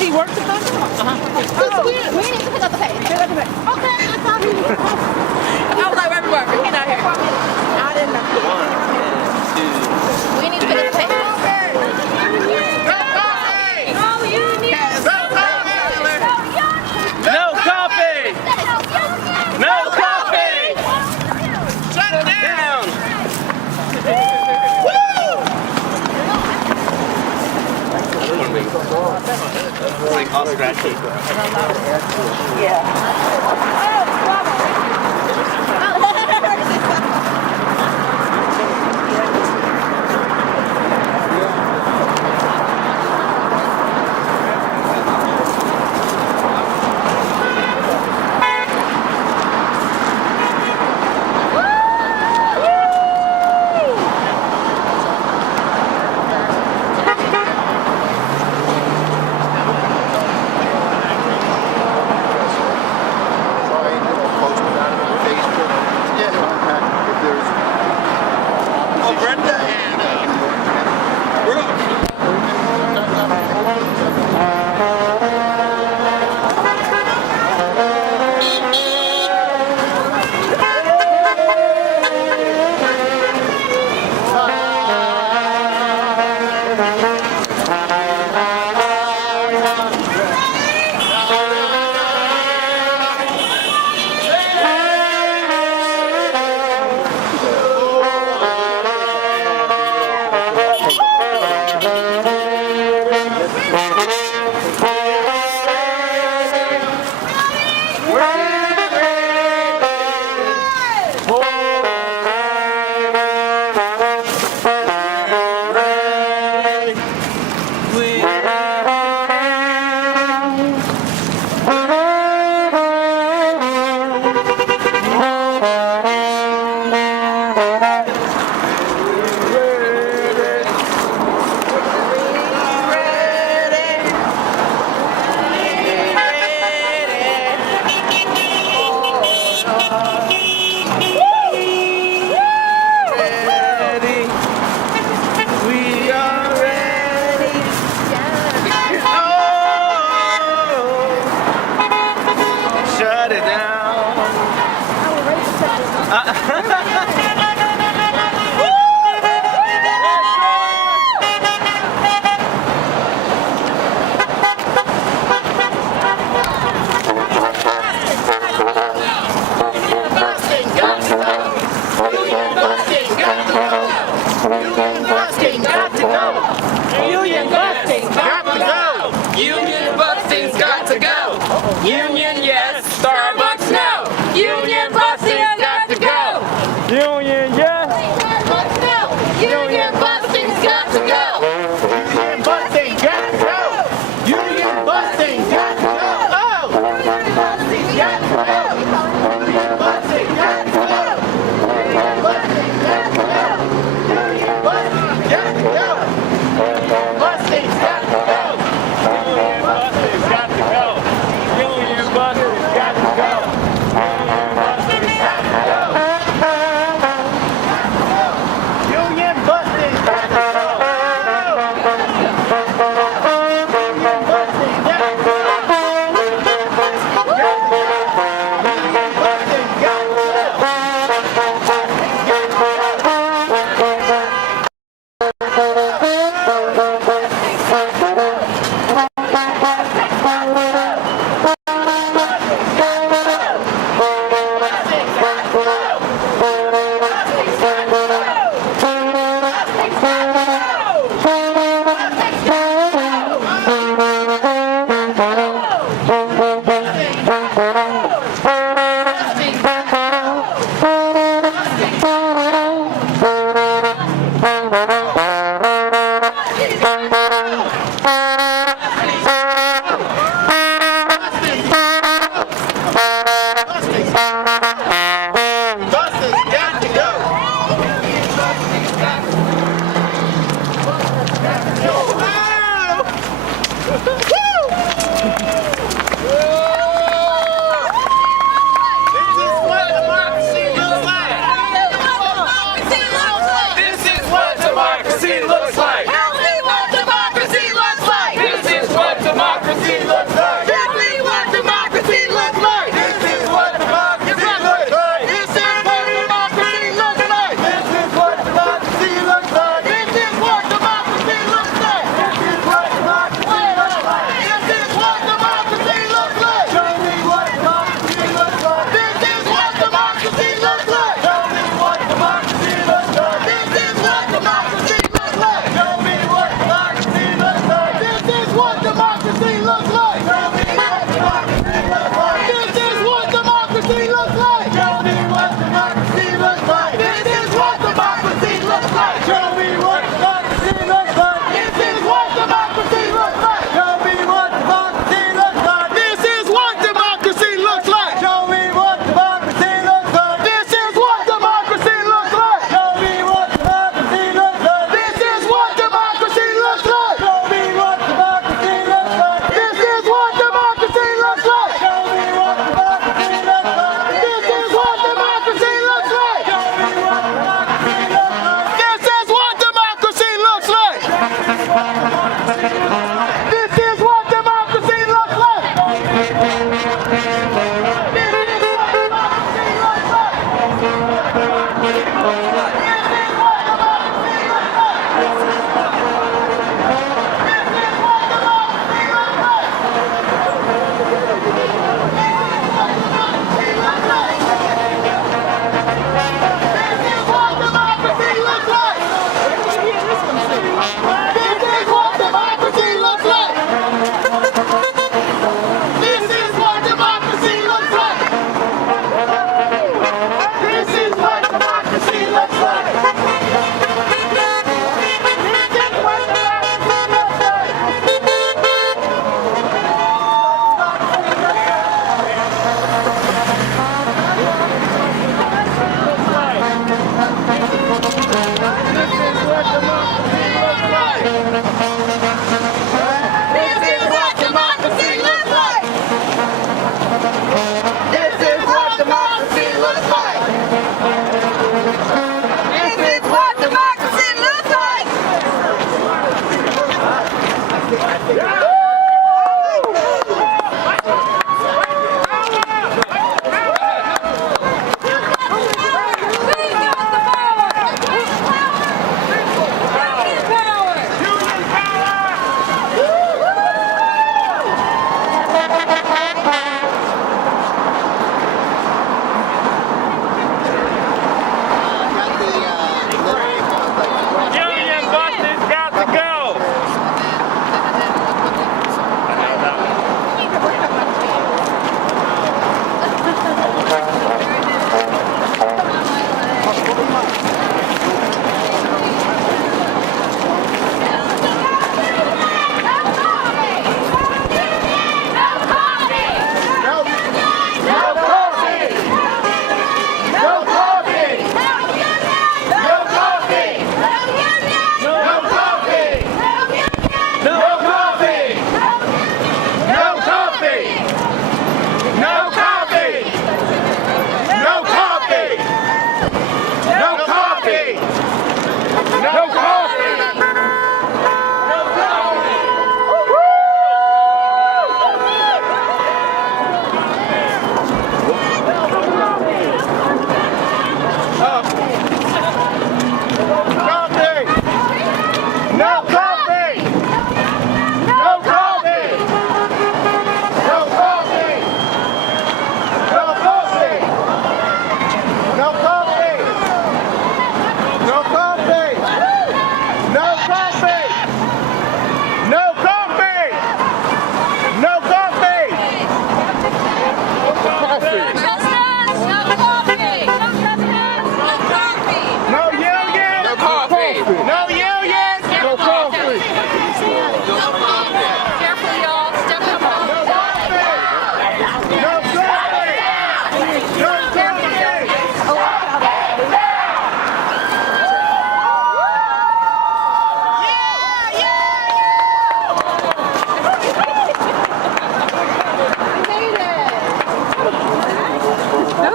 He works at that? We need to pick up the page. Okay, I thought he was. I was like, everywhere, but he's not here. I didn't know. We need to pick up the page. No coffee! No coffee! Shut it down! It's like all scratchy. Union busting's got to go. Union yes, Starbucks no. Union busting's got to go. Union yes. Union busting's got to go. Union busting got to go. Union busting got to go. Oh! Union busting's got to go. Union busting got to go. Union busting got to go. Union busting got to go. Busting's got to go. Union busting's got to go. Union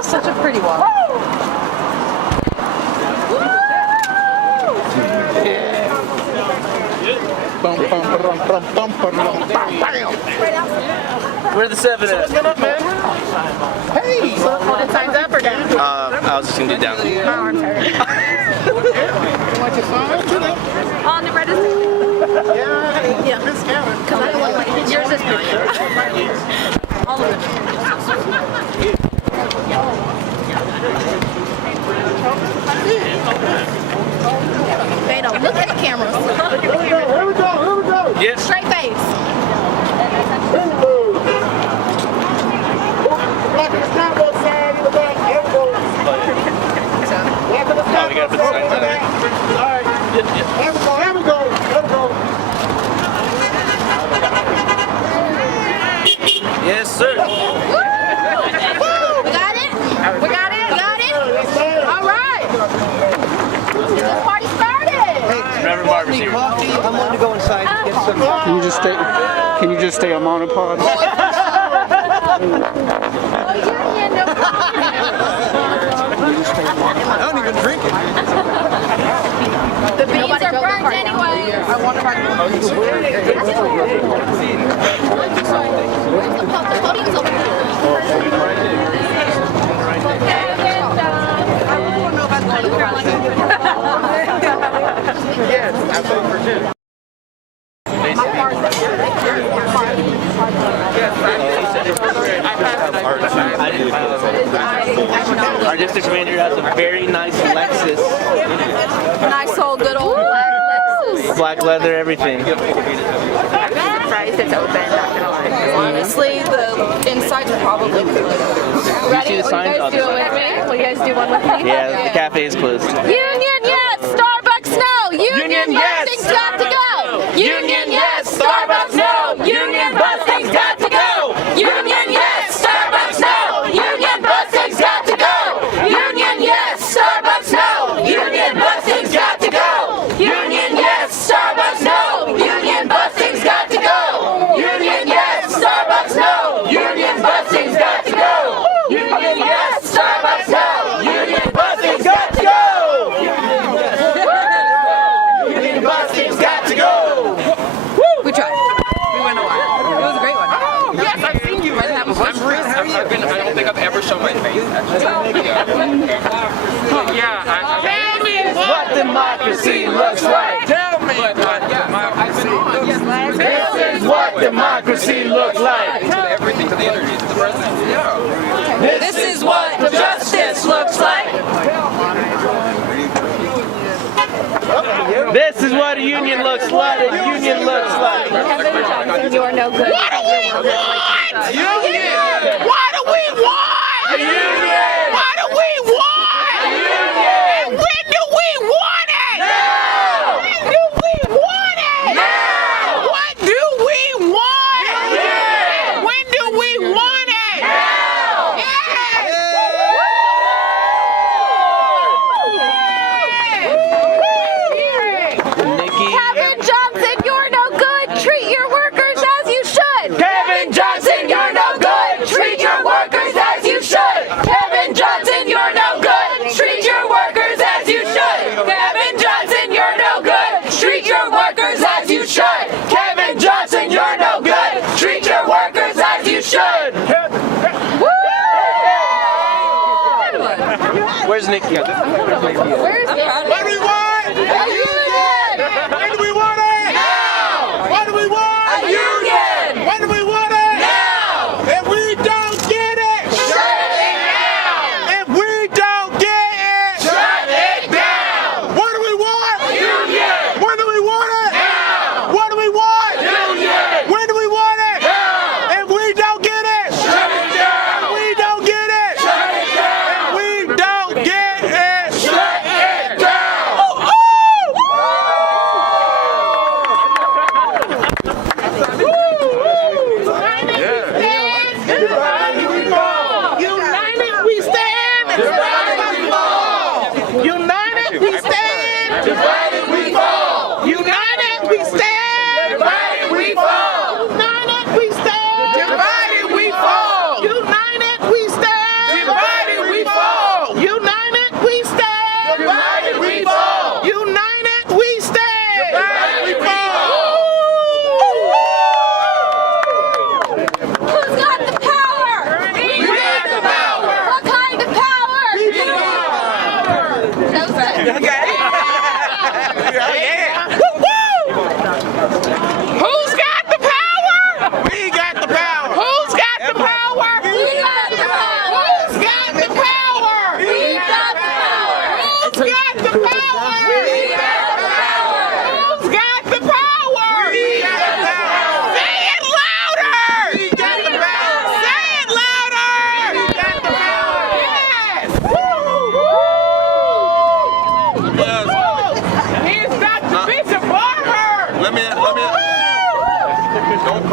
was such a pretty walk. Where's the 7 at? Hey! Holding signs up or down? I was just gonna do down. On the register. Yeah. Because I don't want my Yours is all of them. Beto, look at the cameras. Here we go. Yes. Straight face. Back to the Starbucks side in the back. Here we go. Back to the Oh, we gotta put the signs on there. All right. Here we go. Yes, sir. We got it? We got it? Got it? All right. This party started. Reverend Barber's here. I'm going to go inside and get some. Can you just stay on monopod? I don't even drink it. The beans are burnt anyway. I wonder if I can. The podium's over there. Yes, I vote for Jim. Our district manager has a very nice Lexus. Nice old good old black Lexus. Black leather, everything. I'm surprised it's open, not gonna lie. Honestly, the insides are probably closed. You see the Will signs? you guys do it with me? Will you guys do one with me? Yeah, the cafe is closed. Union, yes! Starbucks, no! Union, busting's got to go! Union, yes! Starbucks, no! Union, busting's got to go! Union, yes! Starbucks, no! Union, busting's got to go! Union, yes! Starbucks, no! Union, busting's got to go! Union, yes! Starbucks, no! Union, busting's got to go! Union, yes! Starbucks, no! Union, busting's got to go! Union, yes! Starbucks, no! Union, busting's got to go! Union, busting's got to go! We tried. We went a while. It was a great one. Yes, I've seen you. I don't think I've ever shown my face. Tell me what democracy looks like. Tell me what democracy looks like. This is what democracy looks like. Everything to the energy to the president. Yeah. This is what justice looks like. This is what a union looks like. A union looks like. Kevin Johnson, you are no good. What do we want? Union! What do we want? A union! What do we want? A union! When do we want it? Now! When do we want it? Now! What do we want? Union! When do we want it? Now! Nikki. Kevin Johnson, you're no good. Treat your workers as you should. Kevin Johnson, you're no good. Treat your workers as you should. Kevin Johnson, you're no good. Treat your workers as you should. Kevin Johnson, you're no good. Treat your workers as you should. Kevin Johnson, you're no good. Treat your workers as you should. Where's Nikki? Where's What do we want? A union! When do we want it? Now! What do we want? A union! When do we want it? Now! If we don't get it, Shut it down! if we don't get it, Shut it down! what do we want? A union! When do we want it? Now! What do we want? Union! When do we want it? Now! If we don't get it, Shut it down! we don't get it. Shut it down! We don't get it. Shut it down!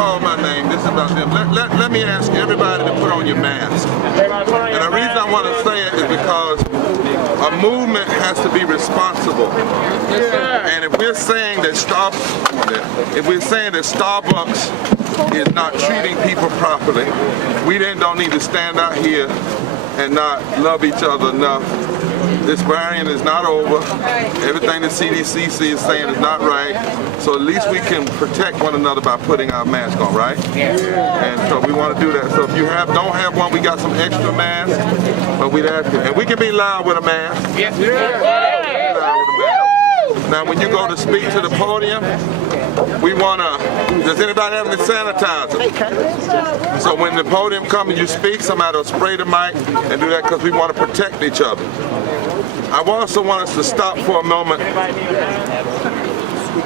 call my name. This is about them. Let me ask everybody to put on your mask. And the reason I want to say it is because a movement has to be responsible. And if we're saying that Starbucks is not treating people properly, we then don't need to stand out here and not love each other enough. This variant is not over. Everything the CDC is saying is not right. So at least we can protect one another by putting our mask on, right? Yes. And so we want to do that. So if you don't have one, we got some extra masks, but we'd ask you. And we can be loud with a mask. Yes. Now when you go to speak to the podium, we want to, does anybody have any sanitizer? So when the podium comes and you speak, somebody will spray the mic and do that because we want to protect each other. I also want us to stop for a moment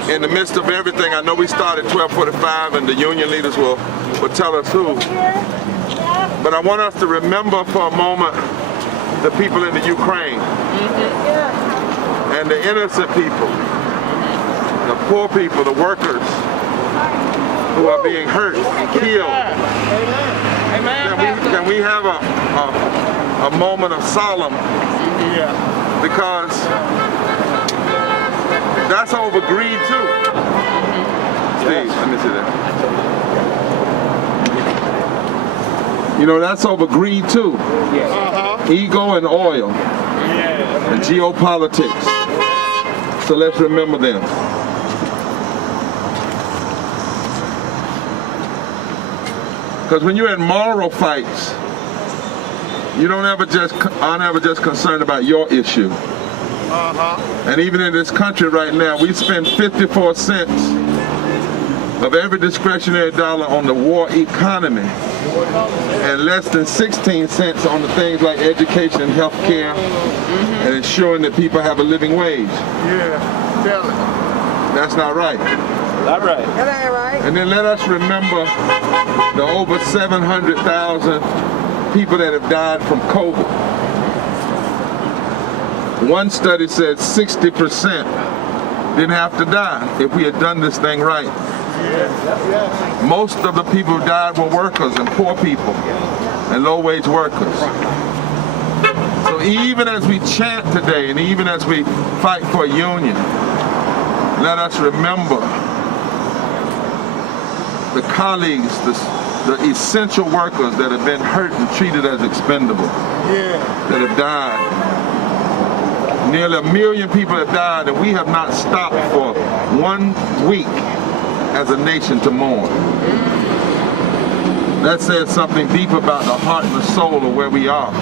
in the midst of everything. I know we started 12:45 and the union leaders will tell us who. But I want us to remember for a moment the people in the Ukraine and the innocent people, the poor people, the workers who are being hurt, killed. Can we have a moment of solemn? Because that's over greed too. Steve, let me see that. You know, that's over greed too. Ego and oil. And geopolitics. So let's remember them. Because when you're in moral fights, you aren't ever just concerned about your issue. And even in this country right now, we spend 54 cents of every discretionary dollar on the war economy and less than 16 cents on the things like education and health care and ensuring that people have a living wage. That's not right. Not right. That ain't right. And then let us remember the over 700,000 people that have died from COVID. One study said 60% didn't have to die if we had done this thing right. Most of the people who died were workers and poor people and low-wage workers. So even as we chant today and even as we fight for a union, let us remember the colleagues, the essential workers that have been hurt and treated as expendable, that have died. Nearly 1 million people have died, and we have not stopped for 1 week as a nation to mourn. That says something deep about the heart and the soul of where we are.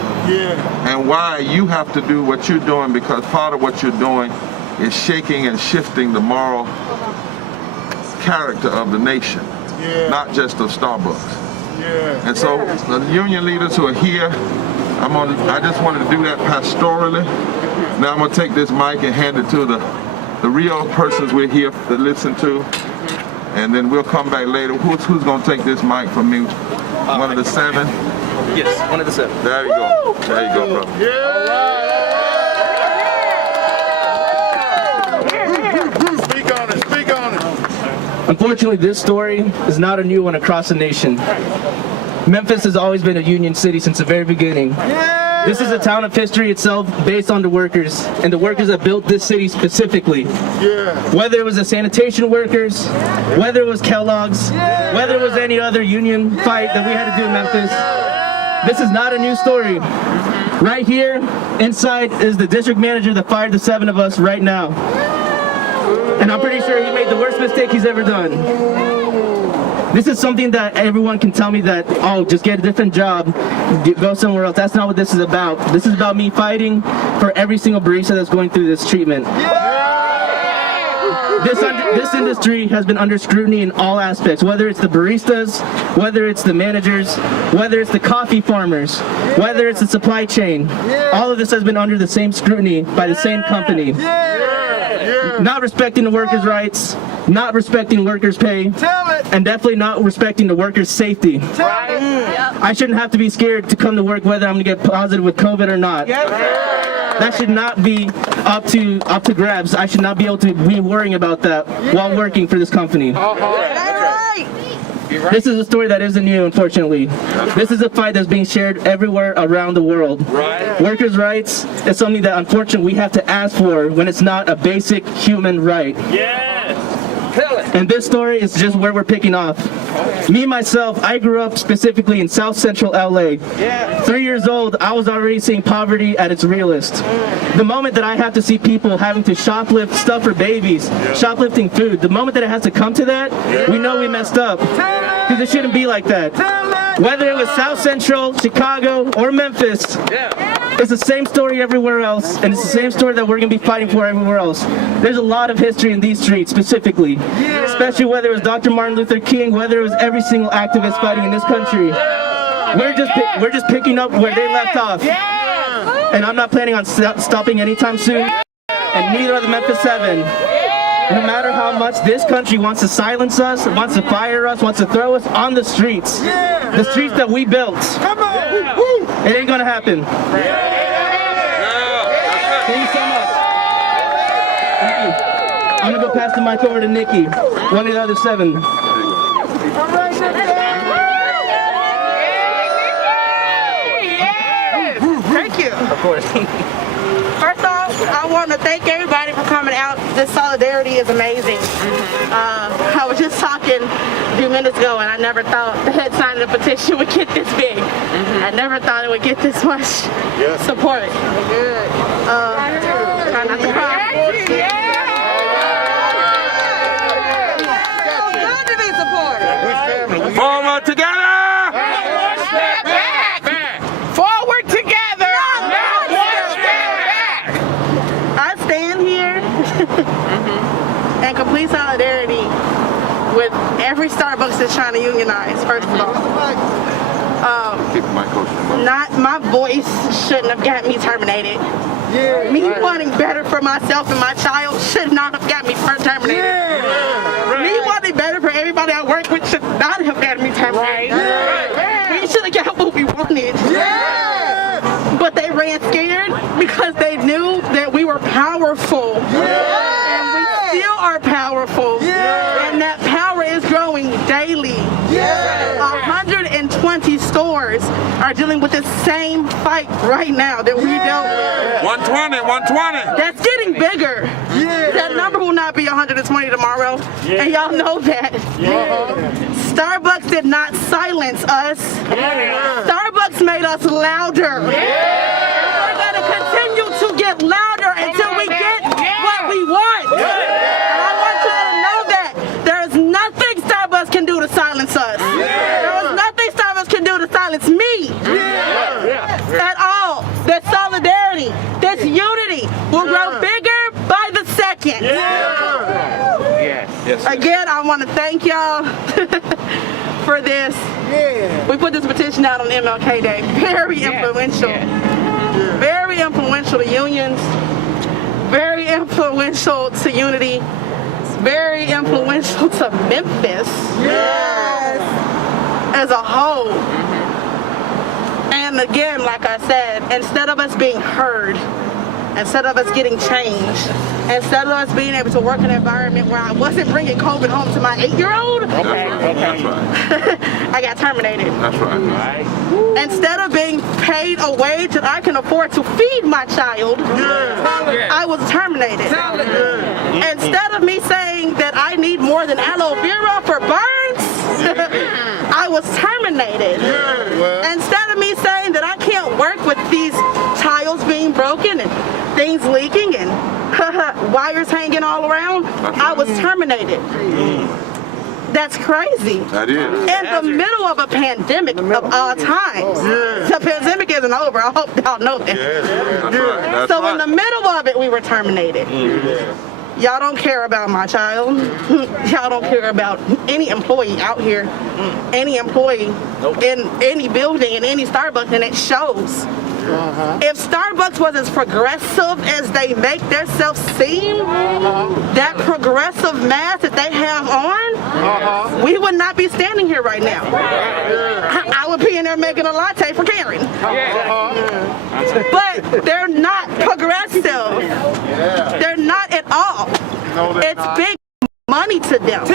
And why you have to do what you're doing, because part of what you're doing is shaking and shifting the moral character of the nation, not just of Starbucks. And so the union leaders who are here, I just wanted to do that pastorally. Now I'm going to take this mic and hand it to the real persons we're here to listen to, and then we'll come back later. Who's going to take this mic from me? One of the 7? Yes, one of the 7. There you go. There you go, brother. Speak on it, speak on it. Unfortunately, this story is not a new one across the nation. Memphis has always been a union city since the very beginning. This is a town of history itself based on the workers, and the workers that built this city specifically. Whether it was the sanitation workers, whether it was Kellogg's, whether it was any other union fight that we had to do in Memphis, this is not a new story. Right here, inside, is the district manager that fired the 7 of us right now. And I'm pretty sure he made the worst mistake he's ever done. This is something that everyone can tell me that, oh, just get a different job, go somewhere else. That's not what this is about. This is about me fighting for every single barista that's going through this treatment. This industry has been under scrutiny in all aspects, whether it's the baristas, whether it's the managers, whether it's the coffee farmers, whether it's the supply chain. All of this has been under the same scrutiny by the same company. Not respecting the workers' rights, not respecting workers' pay, and definitely not respecting the workers' safety. I shouldn't have to be scared to come to work whether I'm going to get positive with COVID or not. That should not be up to grabs. I should not be able to be worrying about that while working for this company. This is a story that isn't new, unfortunately. This is a fight that's being shared everywhere around the world. Right. Workers' rights is something that, unfortunately, we have to ask for when it's not a basic human right. Yes. Tell it. And this story is just where we're picking off. Me, myself, I grew up specifically in South Central LA. 3 years old, I was already seeing poverty at its realest. The moment that I have to see people having to shoplift stuff for babies, shoplifting food, the moment that it has to come to that, we know we messed up. Because it shouldn't be like that. Whether it was South Central, Chicago, or Memphis, it's the same story everywhere else, and it's the same story that we're going to be fighting for everywhere else. There's a lot of history in these streets specifically, especially whether it was Dr. Martin Luther King, whether it was every single activist fighting in this country. We're just picking up where they left off, and I'm not planning on stopping anytime soon, and neither are the Memphis 7. No matter how much this country wants to silence us, wants to fire us, wants to throw us on the streets that we built, it ain't gonna happen. Thank you so much. Thank you. I'm gonna go pass the mic over to Nikki, one of the other 7. Thank you. Of course. First off, I want to thank everybody for coming out. This solidarity is amazing. I was just talking a few minutes ago, and I never thought that signing a petition would get this big. I never thought it would get this much support. Good. Try not to cry. Good to be supported. Forward together! Forward together! I stand here in complete solidarity with every Starbucks that's trying to unionize, first of all. Not my voice shouldn't have got me terminated. Me wanting better for myself and my child should not have got me terminated. Me wanting better for everybody I work with should not have got me terminated. We should have got what we wanted. But they ran scared because they knew that we were powerful. And we still are powerful. And that power is growing daily. 120 stores are dealing with the same fight right now that we dealt with. 120. That's getting bigger. That number will not be 120 tomorrow. And y'all know that. Starbucks did not silence us. Starbucks made us louder. We're going to continue to get louder until we get what we want. And I want you to know that there is nothing Starbucks can do to silence us. There is nothing Starbucks can do to silence me. At all. That solidarity, this unity will grow bigger by the second. Again, I want to thank y'all for this. We put this petition out on MLK Day. Very influential. Very influential to unions. Very influential to unity. Very influential to Memphis as a whole. And again, like I said, instead of us being heard, instead of us getting changed, instead of us being able to work in an environment where I wasn't bringing COVID home to my 8-year-old, That's right. I got terminated. That's right. Instead of being paid a wage that I can afford to feed my child, I was terminated. Instead of me saying that I need more than aloe vera for burns, I was terminated. Instead of me saying that I can't work with these tiles being broken and things leaking and wires hanging all around, I was terminated. That's crazy. That is. In the middle of a pandemic of all times. The pandemic isn't over. I hope y'all know that. So in the middle of it, we were terminated. Y'all don't care about my child. Y'all don't care about any employee out here. Any employee in any building, in any Starbucks, and it shows. If Starbucks was as progressive as they make themselves seem, that progressive mask that they have on, we would not be standing here right now. I would be in there making a latte for Karen. But they're not progressive. They're not at all. It's big money to them.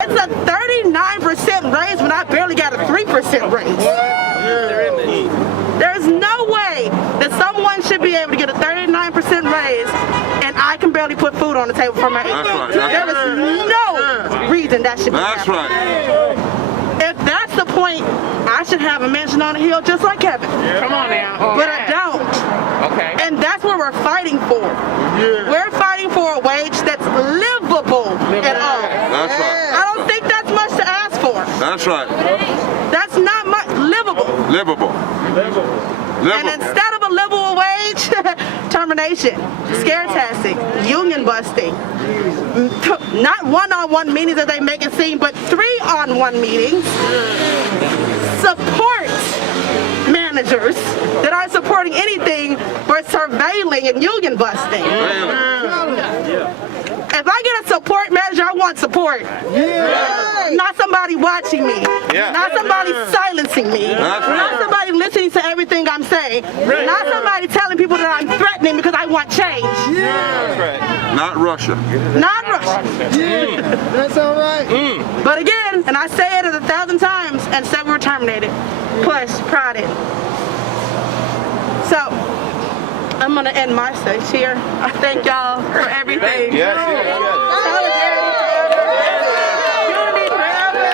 It's It's a 39% raise when I barely got a 3% raise. There's no way that someone should be able to get a 39% raise and I can barely put food on the table for my That's right. There is no reason that should be That's happening. right. If that's the point, I should have a mansion on the hill just like Kevin. Come on now. But I don't. Okay. And that's what we're fighting for. We're fighting for a wage that's livable at all. That's right. I don't think that's much to ask for. That's right. That's not much. Livable. Livable. And instead of a livable wage, termination, scare tactic, union busting, not one-on-one meetings that they make it seem, but 3-on-1 meetings, support managers that aren't supporting anything but surveilling and union busting. If I get a support manager, I want support. Not somebody watching me. Not somebody silencing me. Not somebody listening to everything I'm saying. Not somebody telling people that I'm threatening because I want change. Not Russia. Not Russia. That's all right. But again, and I say it 1,000 times, and said we were terminated, pushed, prodded. So, I'm going to end my stage here. I thank y'all for everything. Yes. Unity forever.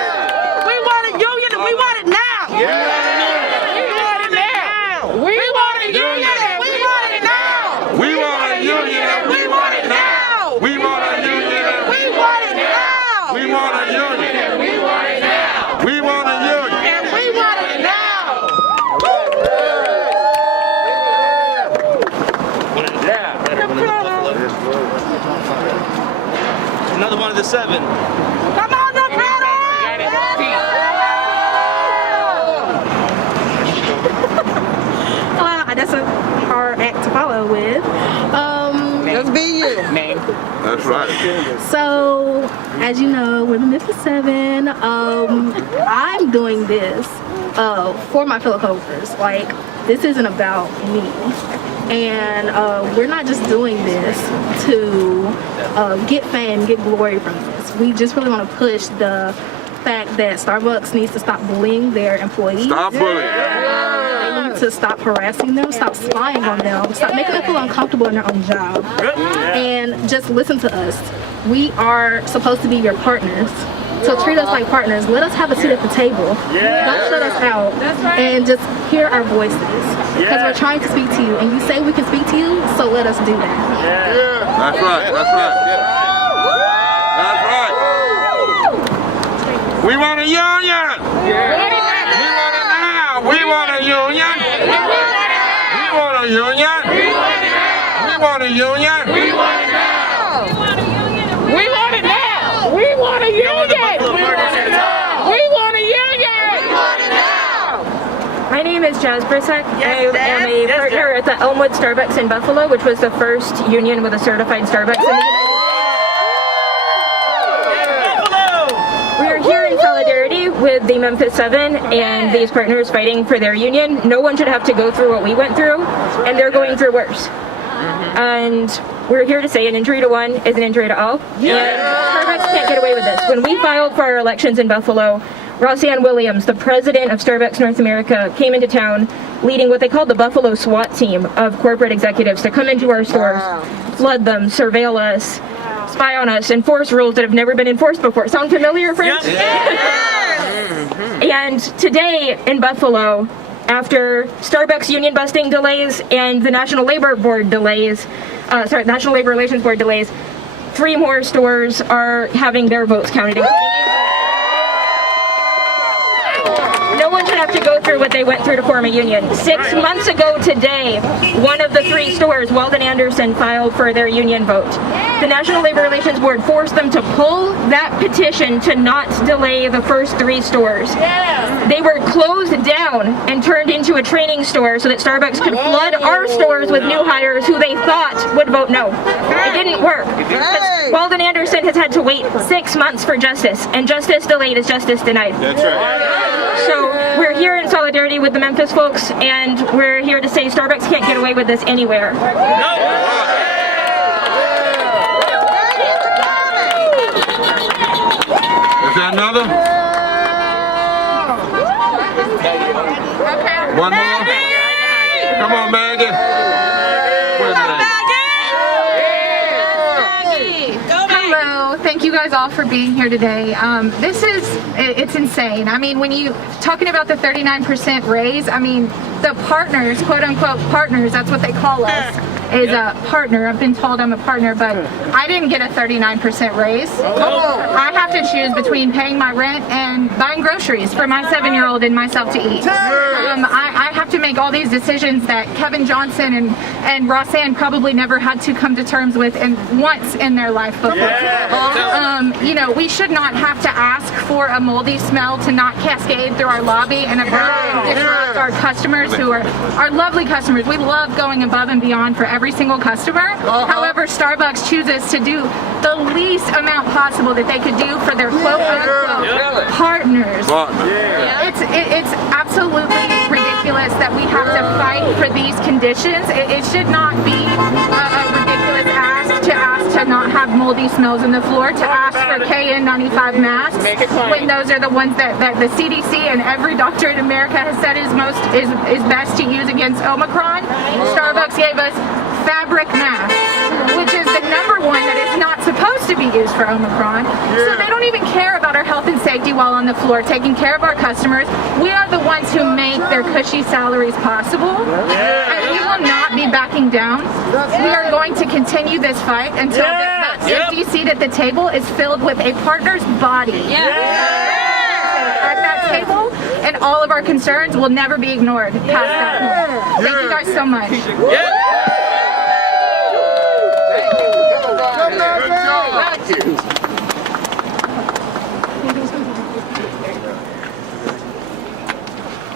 We want a union and we want it now. We want it now. We want a union and we want it now. We want a union and we want it now. We want a union and We want it now. we want a union and we want it now. We want a union. And we want it now. Another one of the 7. Come on, the That's a hard act to follow with. Just be you. Name. That's right. So, as you know, we're the Memphis 7. I'm doing this for my fellow coworkers. Like, this isn't about me. And we're not just doing this to get fame, get glory from this. We just really want to push the fact that Starbucks needs to stop bullying their employees. Stop bullying. They need to stop harassing them, stop spying on them, stop making them feel uncomfortable in their own job. And just listen to us. We are supposed to be your partners. So treat us like partners. Let us have a seat at the table. Don't shut us out. And just hear our voices. Because we're trying to speak to you. And you say we can speak to you, so let us do that. That's right. That's right. That's right. We want a union. We want it now. We want a union. We want a union. We want a union. We want it now. We want it now. We want a union. We want a union. My name is Jazz Brissack. I am a partner at the Elmwood Starbucks in Buffalo, which was the first union with a certified Starbucks in the United States. We are here in solidarity with the Memphis 7 and these partners fighting for their union. No one should have to go through what we went through, and they're going through worse. And we're here to say an injury to one is an injury to all. And Starbucks can't get away with this. When we filed for our elections in Buffalo, Roseanne Williams, the president of Starbucks North America, came into town leading what they called the Buffalo SWAT team of corporate executives to come into our stores, flood them, surveil us, spy on us, enforce rules that have never been enforced before. Sound familiar, friends? And today in Buffalo, after Starbucks union busting delays and the National Labor Board delays, National Labor Relations Board delays, 3 more stores are having their votes counted, including no one should have to go through what they went through to form a union. 6 months ago today, one of the 3 stores, Weldon Anderson, filed for their union vote. The National Labor Relations Board forced them to pull that petition to not delay the first 3 stores. They were closed down and turned into a training store so that Starbucks could flood our stores with new hires who they thought would vote no. It didn't work. Weldon Anderson has had to wait 6 months for justice, and justice delayed is justice denied. That's right. So we're here in solidarity with the Memphis folks, and we're here to say Starbucks can't get away with this anywhere. Is that got another? One more? Come on, Maggie. Wait a minute. Hello, thank you guys all for being here today. It's insane. I mean, when you talking about the 39% raise, I mean, the partners, quote unquote partners, that's what they call us, is a partner. I've been told I'm a partner, but I didn't get a 39% raise. I have to choose between paying my rent and buying groceries for my 7-year-old and myself to eat. I have to make all these decisions that Kevin Johnson and Roseanne probably never had to come to terms with once in their life before. You know, we should not have to ask for a moldy smell to not cascade through our lobby and disrupt our customers who are our lovely customers. We love going above and beyond for every single customer. However, Starbucks chooses to do the least amount possible that they could do for their quote unquote partners. It's absolutely ridiculous that we have to fight for these conditions. It should not be a ridiculous ask to not have moldy smells in the floor, to ask for KN95 masks when those are the ones that the CDC and every doctor in America has said is best to use against Omicron. Starbucks gave us fabric masks, which is the number one that is not supposed to be used for Omicron. So they don't even care about our health and safety while on the floor, taking care of our customers. We are the ones who make their cushy salaries possible, and we will not be backing down. We are going to continue this fight until that empty seat at the table is filled with a partner's body at that table, and all of our concerns will never be ignored past that point. Thank you guys so much.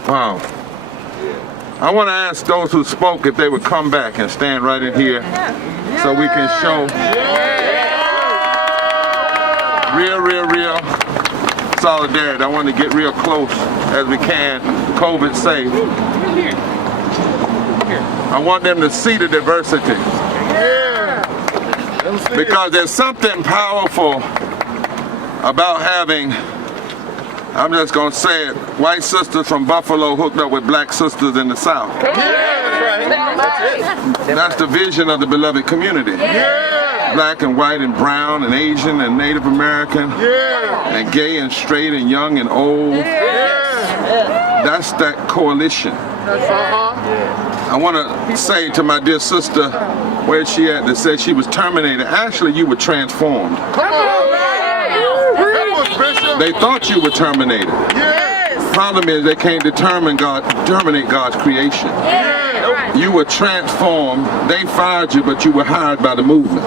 Wow. I want to ask those who spoke if they would come back and stand right in here so we can show real solidarity. I want to get real close as we can, COVID safe. I want them to see the diversity. Because there's something powerful about having, I'm just going to say it, white sisters from Buffalo hooked up with black sisters in the South. That's the vision of the beloved community. Black and white and brown and Asian and Native American and gay and straight and young and old. That's that coalition. I want to say to my dear sister, where's she at, that said she was terminated. Actually, you were transformed. They thought you were terminated. Problem is they can't terminate God's creation. You were transformed. They fired you, but you were hired by the movement.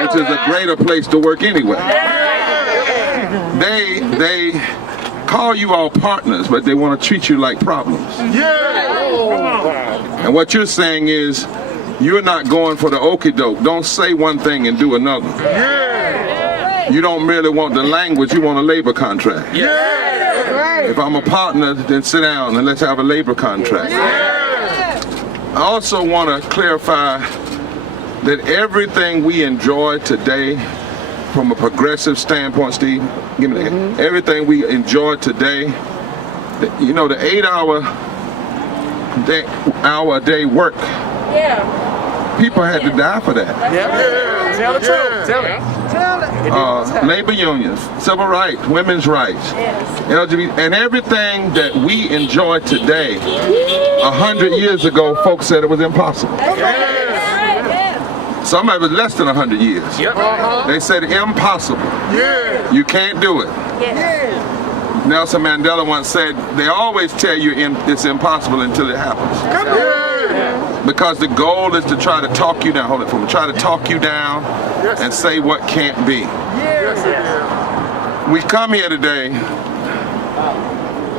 Which is a greater place to work anyway. They call you all partners, but they want to treat you like problems. And what you're saying is, you're not going for the okie doke. Don't say one thing and do another. You don't really want the language, you want a labor contract. If I'm a partner, then sit down and let's have a labor contract. I also want to clarify that everything we enjoy today, from a progressive standpoint, Steve, give me that. Everything we enjoy today, you know, the 8-hour a day work. People had to die for that. Tell the truth. Tell it. Labor unions, civil rights, women's rights, LGBT, and everything that we enjoy today, 100 years ago, folks said it was impossible. Some of it less than 100 years. They said impossible. You can't do it. Nelson Mandela once said, they always tell you it's impossible until it happens. Because the goal is to try to talk you down. Hold it for me. Try to talk you down and say what can't be. We come here today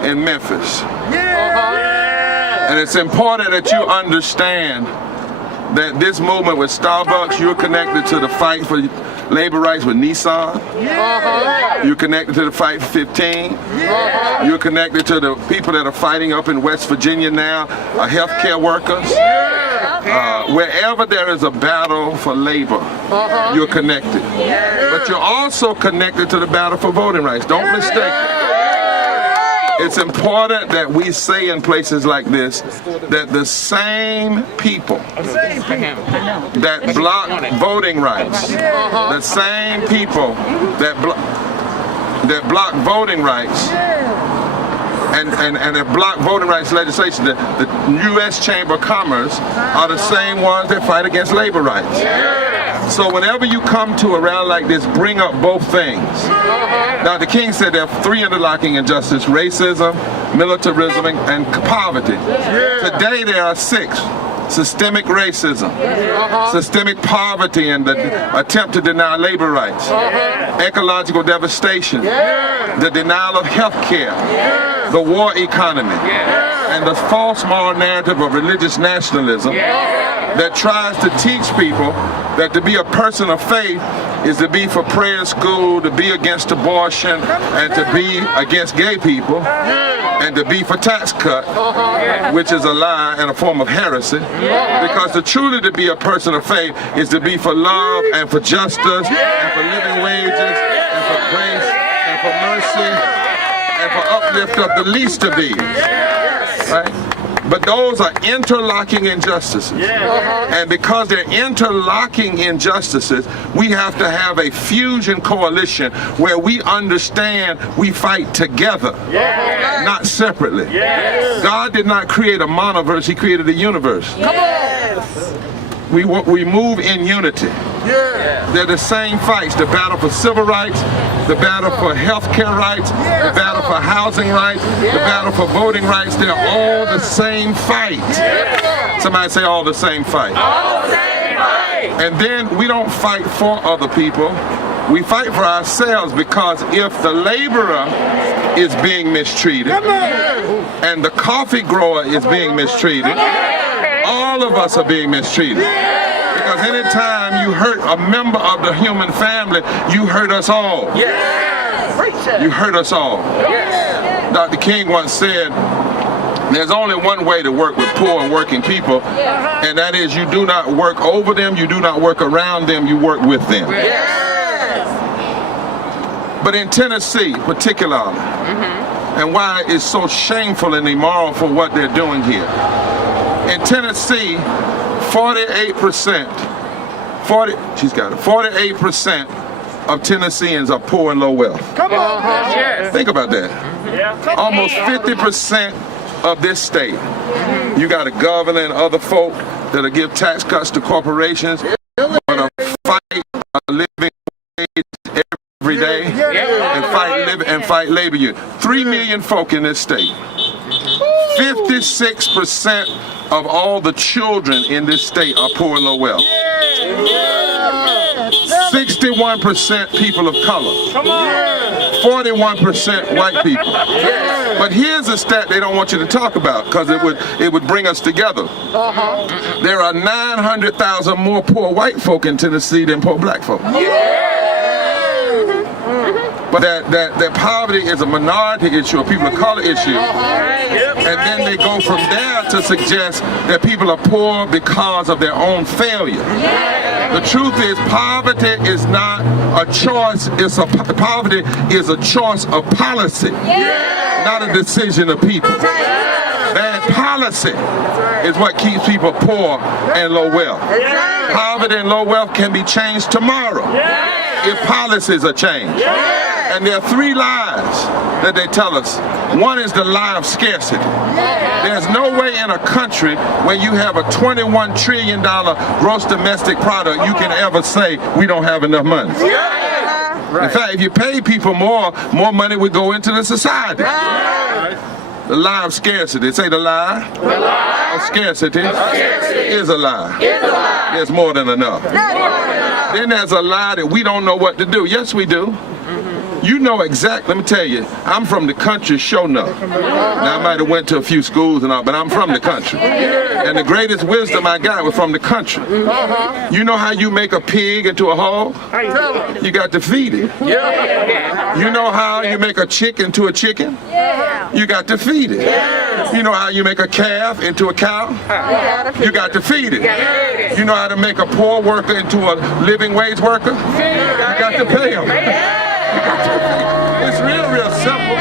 in Memphis. And it's important that you understand that this movement with Starbucks, you're connected to the fight for labor rights with Nissan. You're connected to the fight for 15. You're connected to the people that are fighting up in West Virginia now, healthcare workers. Wherever there is a battle for labor, you're connected. But you're also connected to the battle for voting rights. Don't mistake it. It's important that we say in places like this that the same people that block voting rights, the same people that block voting rights and have blocked voting rights legislation, the U.S. Chamber of Commerce, are the same ones that fight against labor rights. So whenever you come to a rally like this, bring up both things. Dr. King said there are 3 interlocking injustices: racism, militarism, and poverty. Today there are 6. Systemic racism, systemic poverty and the attempt to deny labor rights, ecological devastation, the denial of health care, the war economy, and the false moral narrative of religious nationalism that tries to teach people that to be a person of faith is to be for prayer school, to be against abortion, and to be against gay people, and to be for tax cut, which is a lie and a form of heresy. Because truly to be a person of faith is to be for love and for justice and for living wages and for grace and for mercy and for uplift of the least of these. Right? But those are interlocking injustices. And because they're interlocking injustices, we have to have a fusion coalition where we understand we fight together, not separately. God did not create a monoverse, He created a universe. We move in unity. They're the same fights: the battle for civil rights, the battle for health care rights, the battle for housing rights, the battle for voting rights. They're all the same fight. Somebody say all the same fight. All the same fight. And then we don't fight for other people. We fight for ourselves, because if the laborer is being mistreated and the coffee grower is being mistreated, all of us are being mistreated. Because anytime you hurt a member of the human family, you hurt us all. You hurt us all. Dr. King once said, there's only one way to work with poor and working people, and that is you do not work over them, you do not work around them, you work with them. But in Tennessee particularly, and why it's so shameful and immoral for what they're doing here. In Tennessee, 48% of Tennesseans are poor and low wealth. Come on, think about that. Almost 50% of this state. You got a governor and other folk that'll give tax cuts to corporations, but fight a living wage every day and fight labor union. 3 million folk in this state. 56% of all the children in this state are poor and low wealth. 61% people of color. 41% white people. But here's a stat they don't want you to talk about, because it would bring us together. There are 900,000 more poor white folk in Tennessee than poor black folk. But that poverty is a minority issue, a people of color issue. And then they go from there to suggest that people are poor because of their own failure. The truth is, poverty is not a choice. Poverty is a choice of policy, not a decision of people. Bad policy is what keeps people poor and low wealth. Poverty and low wealth can be changed tomorrow if policies are changed. And there are 3 lies that they tell us. One is the lie of scarcity. There's no way in a country where you have a $21 trillion gross domestic product you can ever say we don't have enough money. In fact, if you pay people more money would go into the society. The lie of scarcity. Say the lie of scarcity is a lie. There's more than enough. Then there's a lie that we don't know what to do. Yes, we do. You know exactly. Let me tell you, I'm from the country, sure enough. Now, I might have went to a few schools and all, but I'm from the country. And the greatest wisdom I got was from the country. You know how you make a pig into a hog? You got to feed it. You know how you make a chick into a chicken? You got to feed it. You know how you make a calf into a cow? You got to feed it. You know how to make a poor worker into a living wage worker? You got to pay them. It's real simple.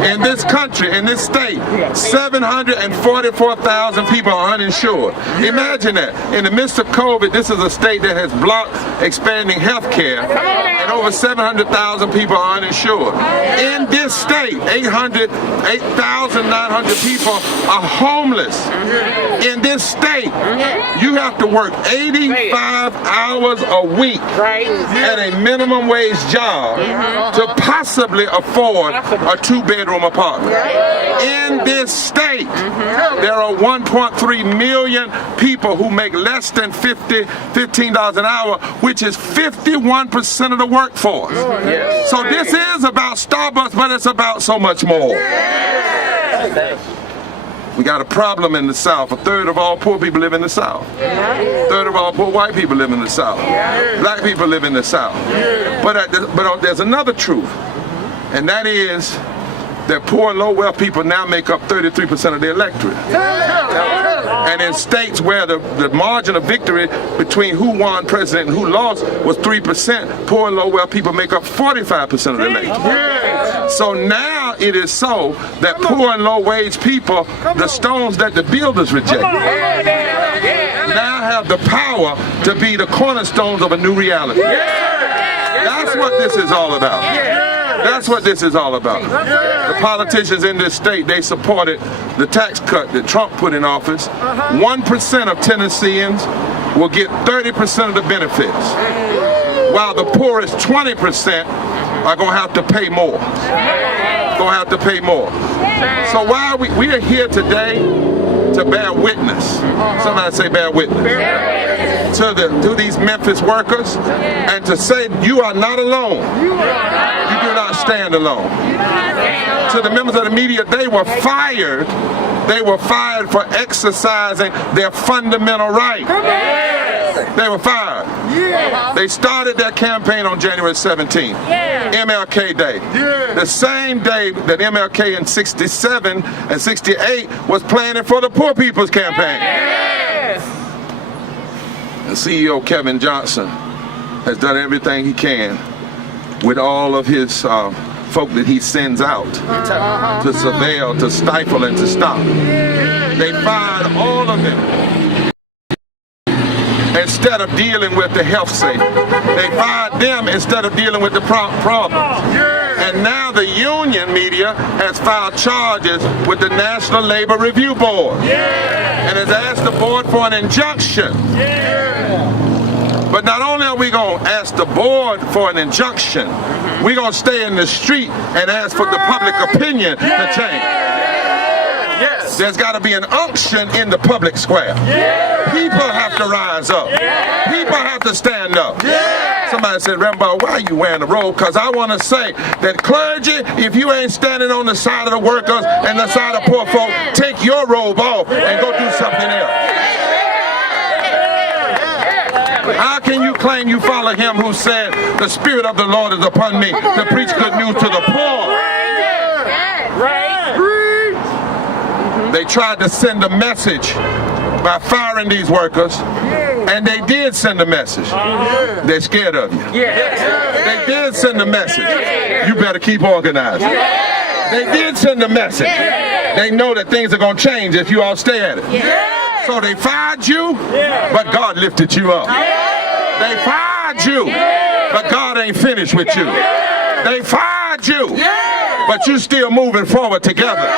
In this country, in this state, 744,000 people are uninsured. Imagine that. In the midst of COVID, this is a state that has blocked expanding health care, and over 700,000 people are uninsured. In this state, 8,900 people are homeless. In this state, you have to work 85 hours a week at a minimum wage job to possibly afford a 2-bedroom apartment. In this state, there are 1.3 million people who make less than $15 an hour, which is 51% of the workforce. So this is about Starbucks, but it's about so much more. We got a problem in the South. 1/3 of all poor people live in the South. 1/3 of all poor white people live in the South. Black people live in the South. But there's another truth, and that is that poor and low wealth people now make up 33% of the electorate. And in states where the margin of victory between who won president and who lost was 3%, poor and low wealth people make up 45% of the electorate. So now it is so that poor and low wage people, the stones that the builders rejected, now have the power to be the cornerstones of a new reality. That's what this is all about. That's what this is all about. The politicians in this state, they supported the tax cut that Trump put in office. 1% of Tennesseans will get 30% of the benefits, while the poorest 20% are going to have to pay more. Going to have to pay more. So while we are here today to bear witness, somebody say bear witness, to these Memphis workers, and to say you are not alone. You do not stand alone. To the members of the media, they were fired. They were fired for exercising their fundamental right. They were fired. They started their campaign on January 17th, MLK Day. The same day that MLK in 67 and 68 was planning for the Poor People's Campaign. The CEO, Kevin Johnson, has done everything he can with all of his folk that he sends out to surveil, to stifle, and to stop. They fired all of them. Instead of dealing with the health safety, they fired them instead of dealing with the problems. And now the union media has filed charges with the National Labor Review Board and has asked the board for an injunction. But not only are we going to ask the board for an injunction, we're going to stay in the street and ask for the public opinion to change. There's got to be an unction in the public square. People have to rise up. People have to stand up. Somebody said, Rambo, why are you wearing a robe? Because I want to say that clergy, if you ain't standing on the side of the workers and the side of poor folk, take your robe off and go do something else. How can you claim you follow him who said, the Spirit of the Lord is upon me to preach good news to the poor? They tried to send a message by firing these workers, and they did send a message. They're scared of you. They did send a message. You better keep organizing. They did send a message. They know that things are going to change if you all stay at it. So they fired you, but God lifted you up. They fired you, but God ain't finished with you. They fired you, but you still moving forward together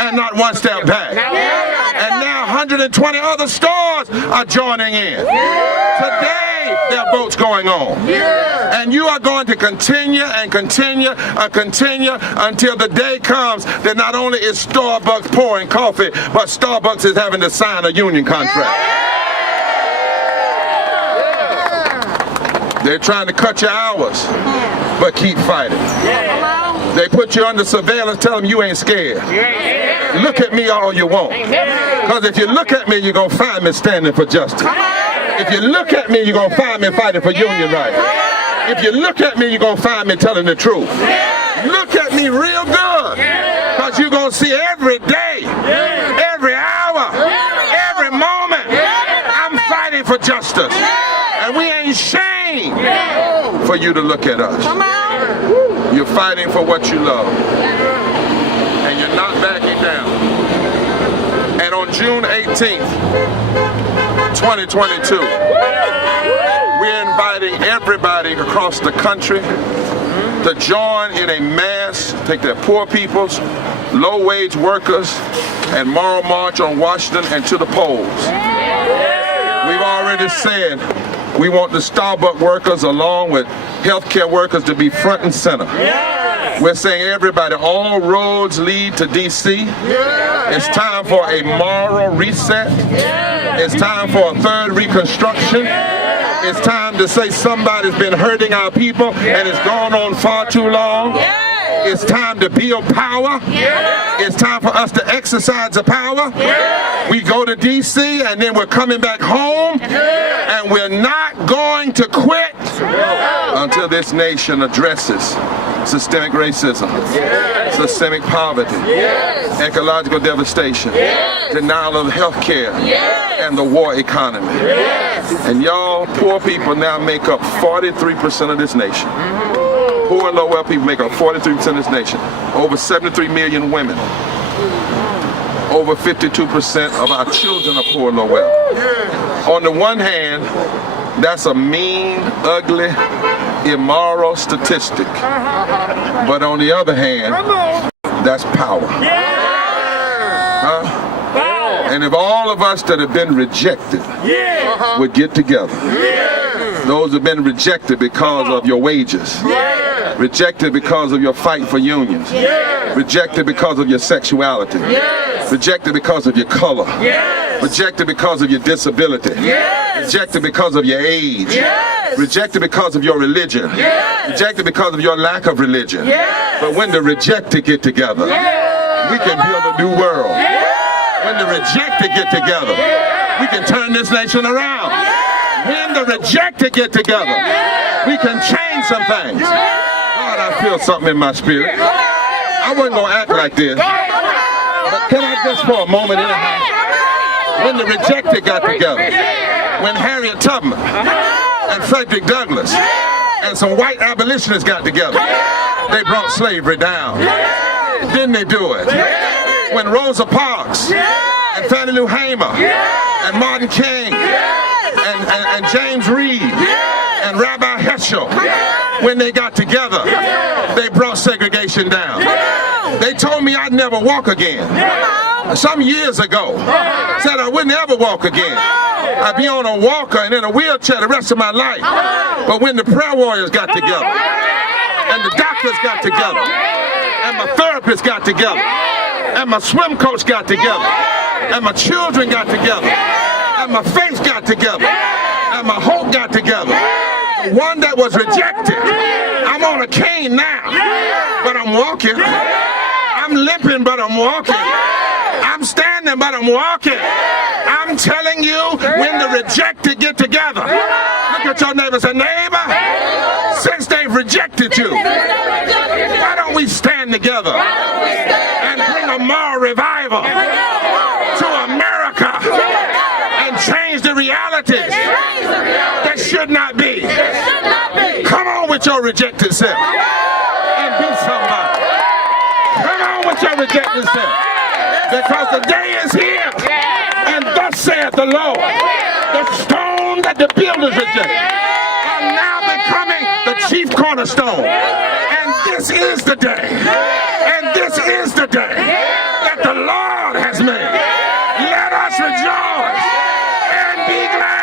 and not one step back. And now 120 other stores are joining in. Today, there are votes going on. And you are going to continue and continue and continue until the day comes that not only is Starbucks pouring coffee, but Starbucks is having to sign a union contract. They're trying to cut your hours, but keep fighting. They put you under surveillance, tell them you ain't scared. Look at me all you want. Because if you look at me, you're going to find me standing for justice. If you look at me, you're going to find me fighting for union rights. If you look at me, you're going to find me telling the truth. Look at me real good. Because you're going to see every day, every hour, every moment, I'm fighting for justice. And we ain't ashamed for you to look at us. You're fighting for what you love. And you're not backing down. And on June 18th, 2022, we're inviting everybody across the country to join in a mass, take their poor peoples, low-wage workers, and moral march on Washington and to the polls. We've already said we want the Starbucks workers along with healthcare workers to be front and center. We're saying everybody, all roads lead to D.C. It's time for a moral reset. It's time for a third reconstruction. It's time to say somebody's been hurting our people and it's gone on far too long. It's time to build power. It's time for us to exercise the power. We go to D.C. and then we're coming back home, and we're not going to quit until this nation addresses systemic racism, systemic poverty, ecological devastation, denial of health care, and the war economy. And y'all, poor people now make up 43% of this nation. Poor and low-wealth people make up 43% of this nation. Over 73 million women. Over 52% of our children are poor and low-wealth. On the one hand, that's a mean, ugly, immoral statistic. But on the other hand, that's power. And if all of us that have been rejected would get together, those who have been rejected because of your wages, rejected because of your fight for unions, rejected because of your sexuality, rejected because of your color, rejected because of your disability, rejected because of your age, rejected because of your religion, rejected because of your lack of religion. But when the rejected get together, we can build a new world. When the rejected get together, we can turn this nation around. When the rejected get together, we can change some things. God, I feel something in my spirit. I wasn't going to act like this. But can I just for a moment in the house? When the rejected got together, when Harriet Tubman and Frederick Douglass and some white abolitionists got together, they brought slavery down. Didn't they do it? When Rosa Parks and Fannie Lou Hamer and Martin King and James Reed and Rabbi Heschel, when they got together, they brought segregation down. They told me I'd never walk again. Some years ago, said I wouldn't ever walk again. I'd be on a walker and in a wheelchair the rest of my life. But when the prayer warriors got together, and the doctors got together, and my therapist got together, and my swim coach got together, and my children got together, and my faith got together, and my hope got together. The one that was rejected, I'm on a cane now, but I'm walking. I'm limping, but I'm walking. I'm standing, but I'm walking. I'm telling you, when the rejected get together, look at your neighbor and say, neighbor, since they've rejected you, why don't we stand together and bring a moral revival to America and change the realities that should not be. Come on with your rejected self and be somebody. Come on with your rejected self, because the day is here, and thus saith the Lord, the stone that the builders rejected are now becoming the chief cornerstone. And this is the day, and this is the day that the Lord has made. Let us rejoice and be glad.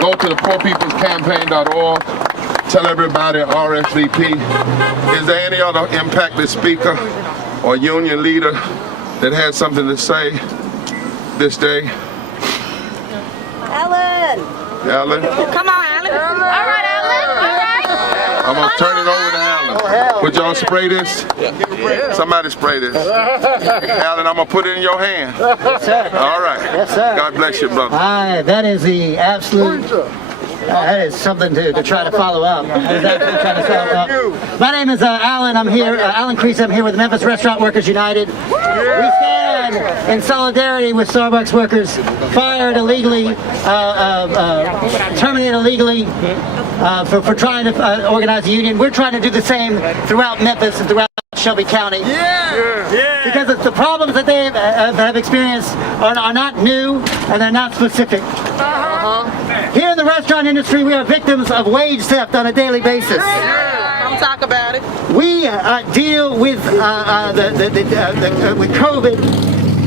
Go to the poorpeoplescampaign.org. Tell everybody RSVP. Is there any other impacted speaker or union leader that has something to say this day? Ellen. Alan. Come on, Alan. All right, Alan. All right. I'm gonna turn it over to Alan. Would y'all spray this? Somebody spray this. Alan, I'm gonna put it in your hand. Yes, sir. All right. Yes, sir. God bless you, brother. That is the absolute. That is something to try to follow up. My name is Alan. I'm here, Alan Crease. I'm here with Memphis Restaurant Workers United. We stand in solidarity with Starbucks workers fired illegally, terminated illegally for trying to organize a union. We're trying to do the same throughout Memphis and throughout Shelby County. Because the problems that they have experienced are not new and they're not specific. Here in the restaurant industry, we are victims of wage theft on a daily basis. Come talk about it. We deal with with COVID,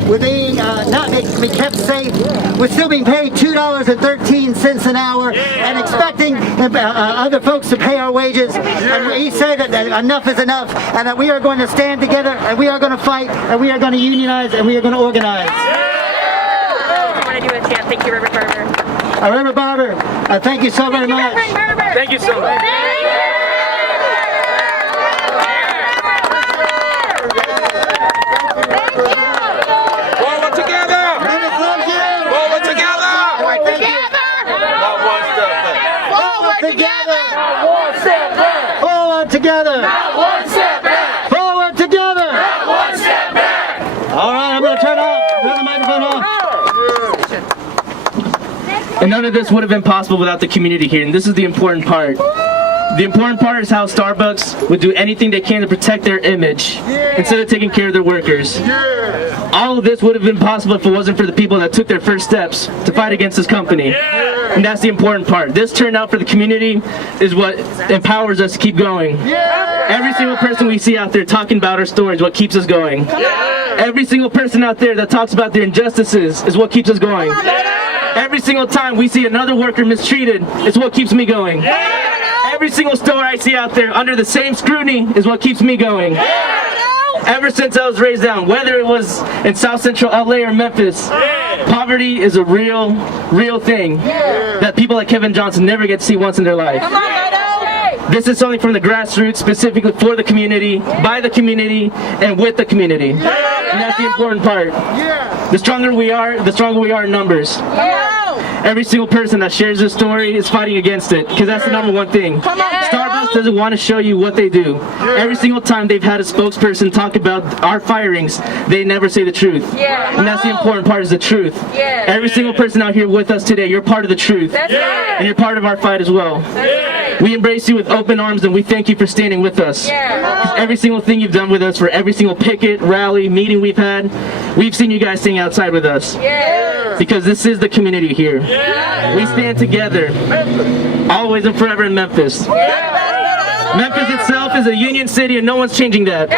with being not being kept safe, with still being paid $2.13 an hour, and expecting other folks to pay our wages. And he said that enough is enough, and that we are going to stand together, and we are going to fight, and we are going to unionize, and we are going to organize. I want to do a chant. Thank you, Reverend Barber. Reverend Barber, thank you so very much. Thank you so much. Forward together! Forward together! Not one step back. Forward together! Not one step back! Forward together! Not one step back! Forward together! Not one step back! All right, I'm going to turn the microphone off. And none of this would have been possible without the community here, and this is the important part. The important part is how Starbucks would do anything they can to protect their image instead of taking care of their workers. All of this would have been possible if it wasn't for the people that took their first steps to fight against this company. And that's the important part. This turnout for the community is what empowers us to keep going. Every single person we see out there talking about our stories is what keeps us going. Every single person out there that talks about their injustices is what keeps us going. Every single time we see another worker mistreated, it's what keeps me going. Every single store I see out there under the same scrutiny is what keeps me going. Ever since I was raised down, whether it was in South Central LA or Memphis, poverty is a real thing that people like Kevin Johnson never get to see once in their life. This is something from the grassroots, specifically for the community, by the community, and with the community. And that's the important part. The stronger we are in numbers. Every single person that shares this story is fighting against it, because that's the number one thing. Starbucks doesn't want to show you what they do. Every single time they've had a spokesperson talk about our firings, they never say the truth. And that's the important part, is the truth. Every single person out here with us today, you're part of the truth. And you're part of our fight as well. We embrace you with open arms, and we thank you for standing with us. Every single thing you've done with us, for every single picket, rally, meeting we've had, we've seen you guys staying outside with us. Because this is the community here. We stand together, always and forever in Memphis. Memphis itself is a union city, and no one's changing that.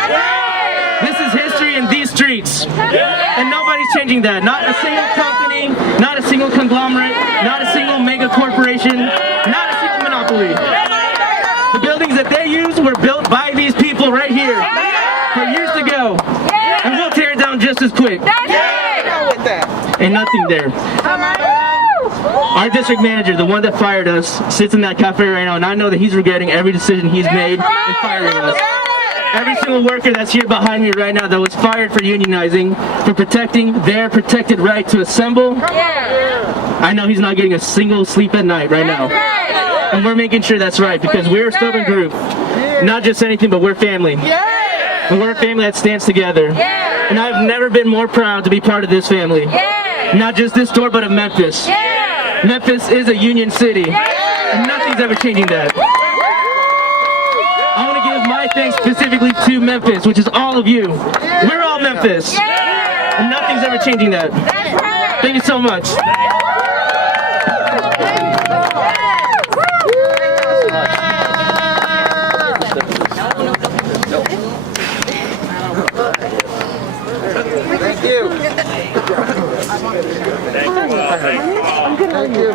This is history in these streets, and nobody's changing that. Not a single company, not a single conglomerate, not a single mega corporation, not a single monopoly. The buildings that they use were built by these people right here for years ago, and we'll tear it down just as quick. Ain't nothing there. Our district manager, the one that fired us, sits in that cafe right now, and I know that he's regretting every decision he's made in firing us. Every single worker that's here behind me right now that was fired for unionizing, for protecting their protected right to assemble, I know he's not getting a single sleep at night right now. And we're making sure that's right, because we're a stubborn group. Not just anything, but we're family. And we're a family that stands together. And I've never been more proud to be part of this family. Not just this store, but of Memphis. Memphis is a union city, and nothing's ever changing that. I want to give my thanks specifically to Memphis, which is all of you. We're all Memphis, and nothing's ever changing that. Thank you so much. Thank you.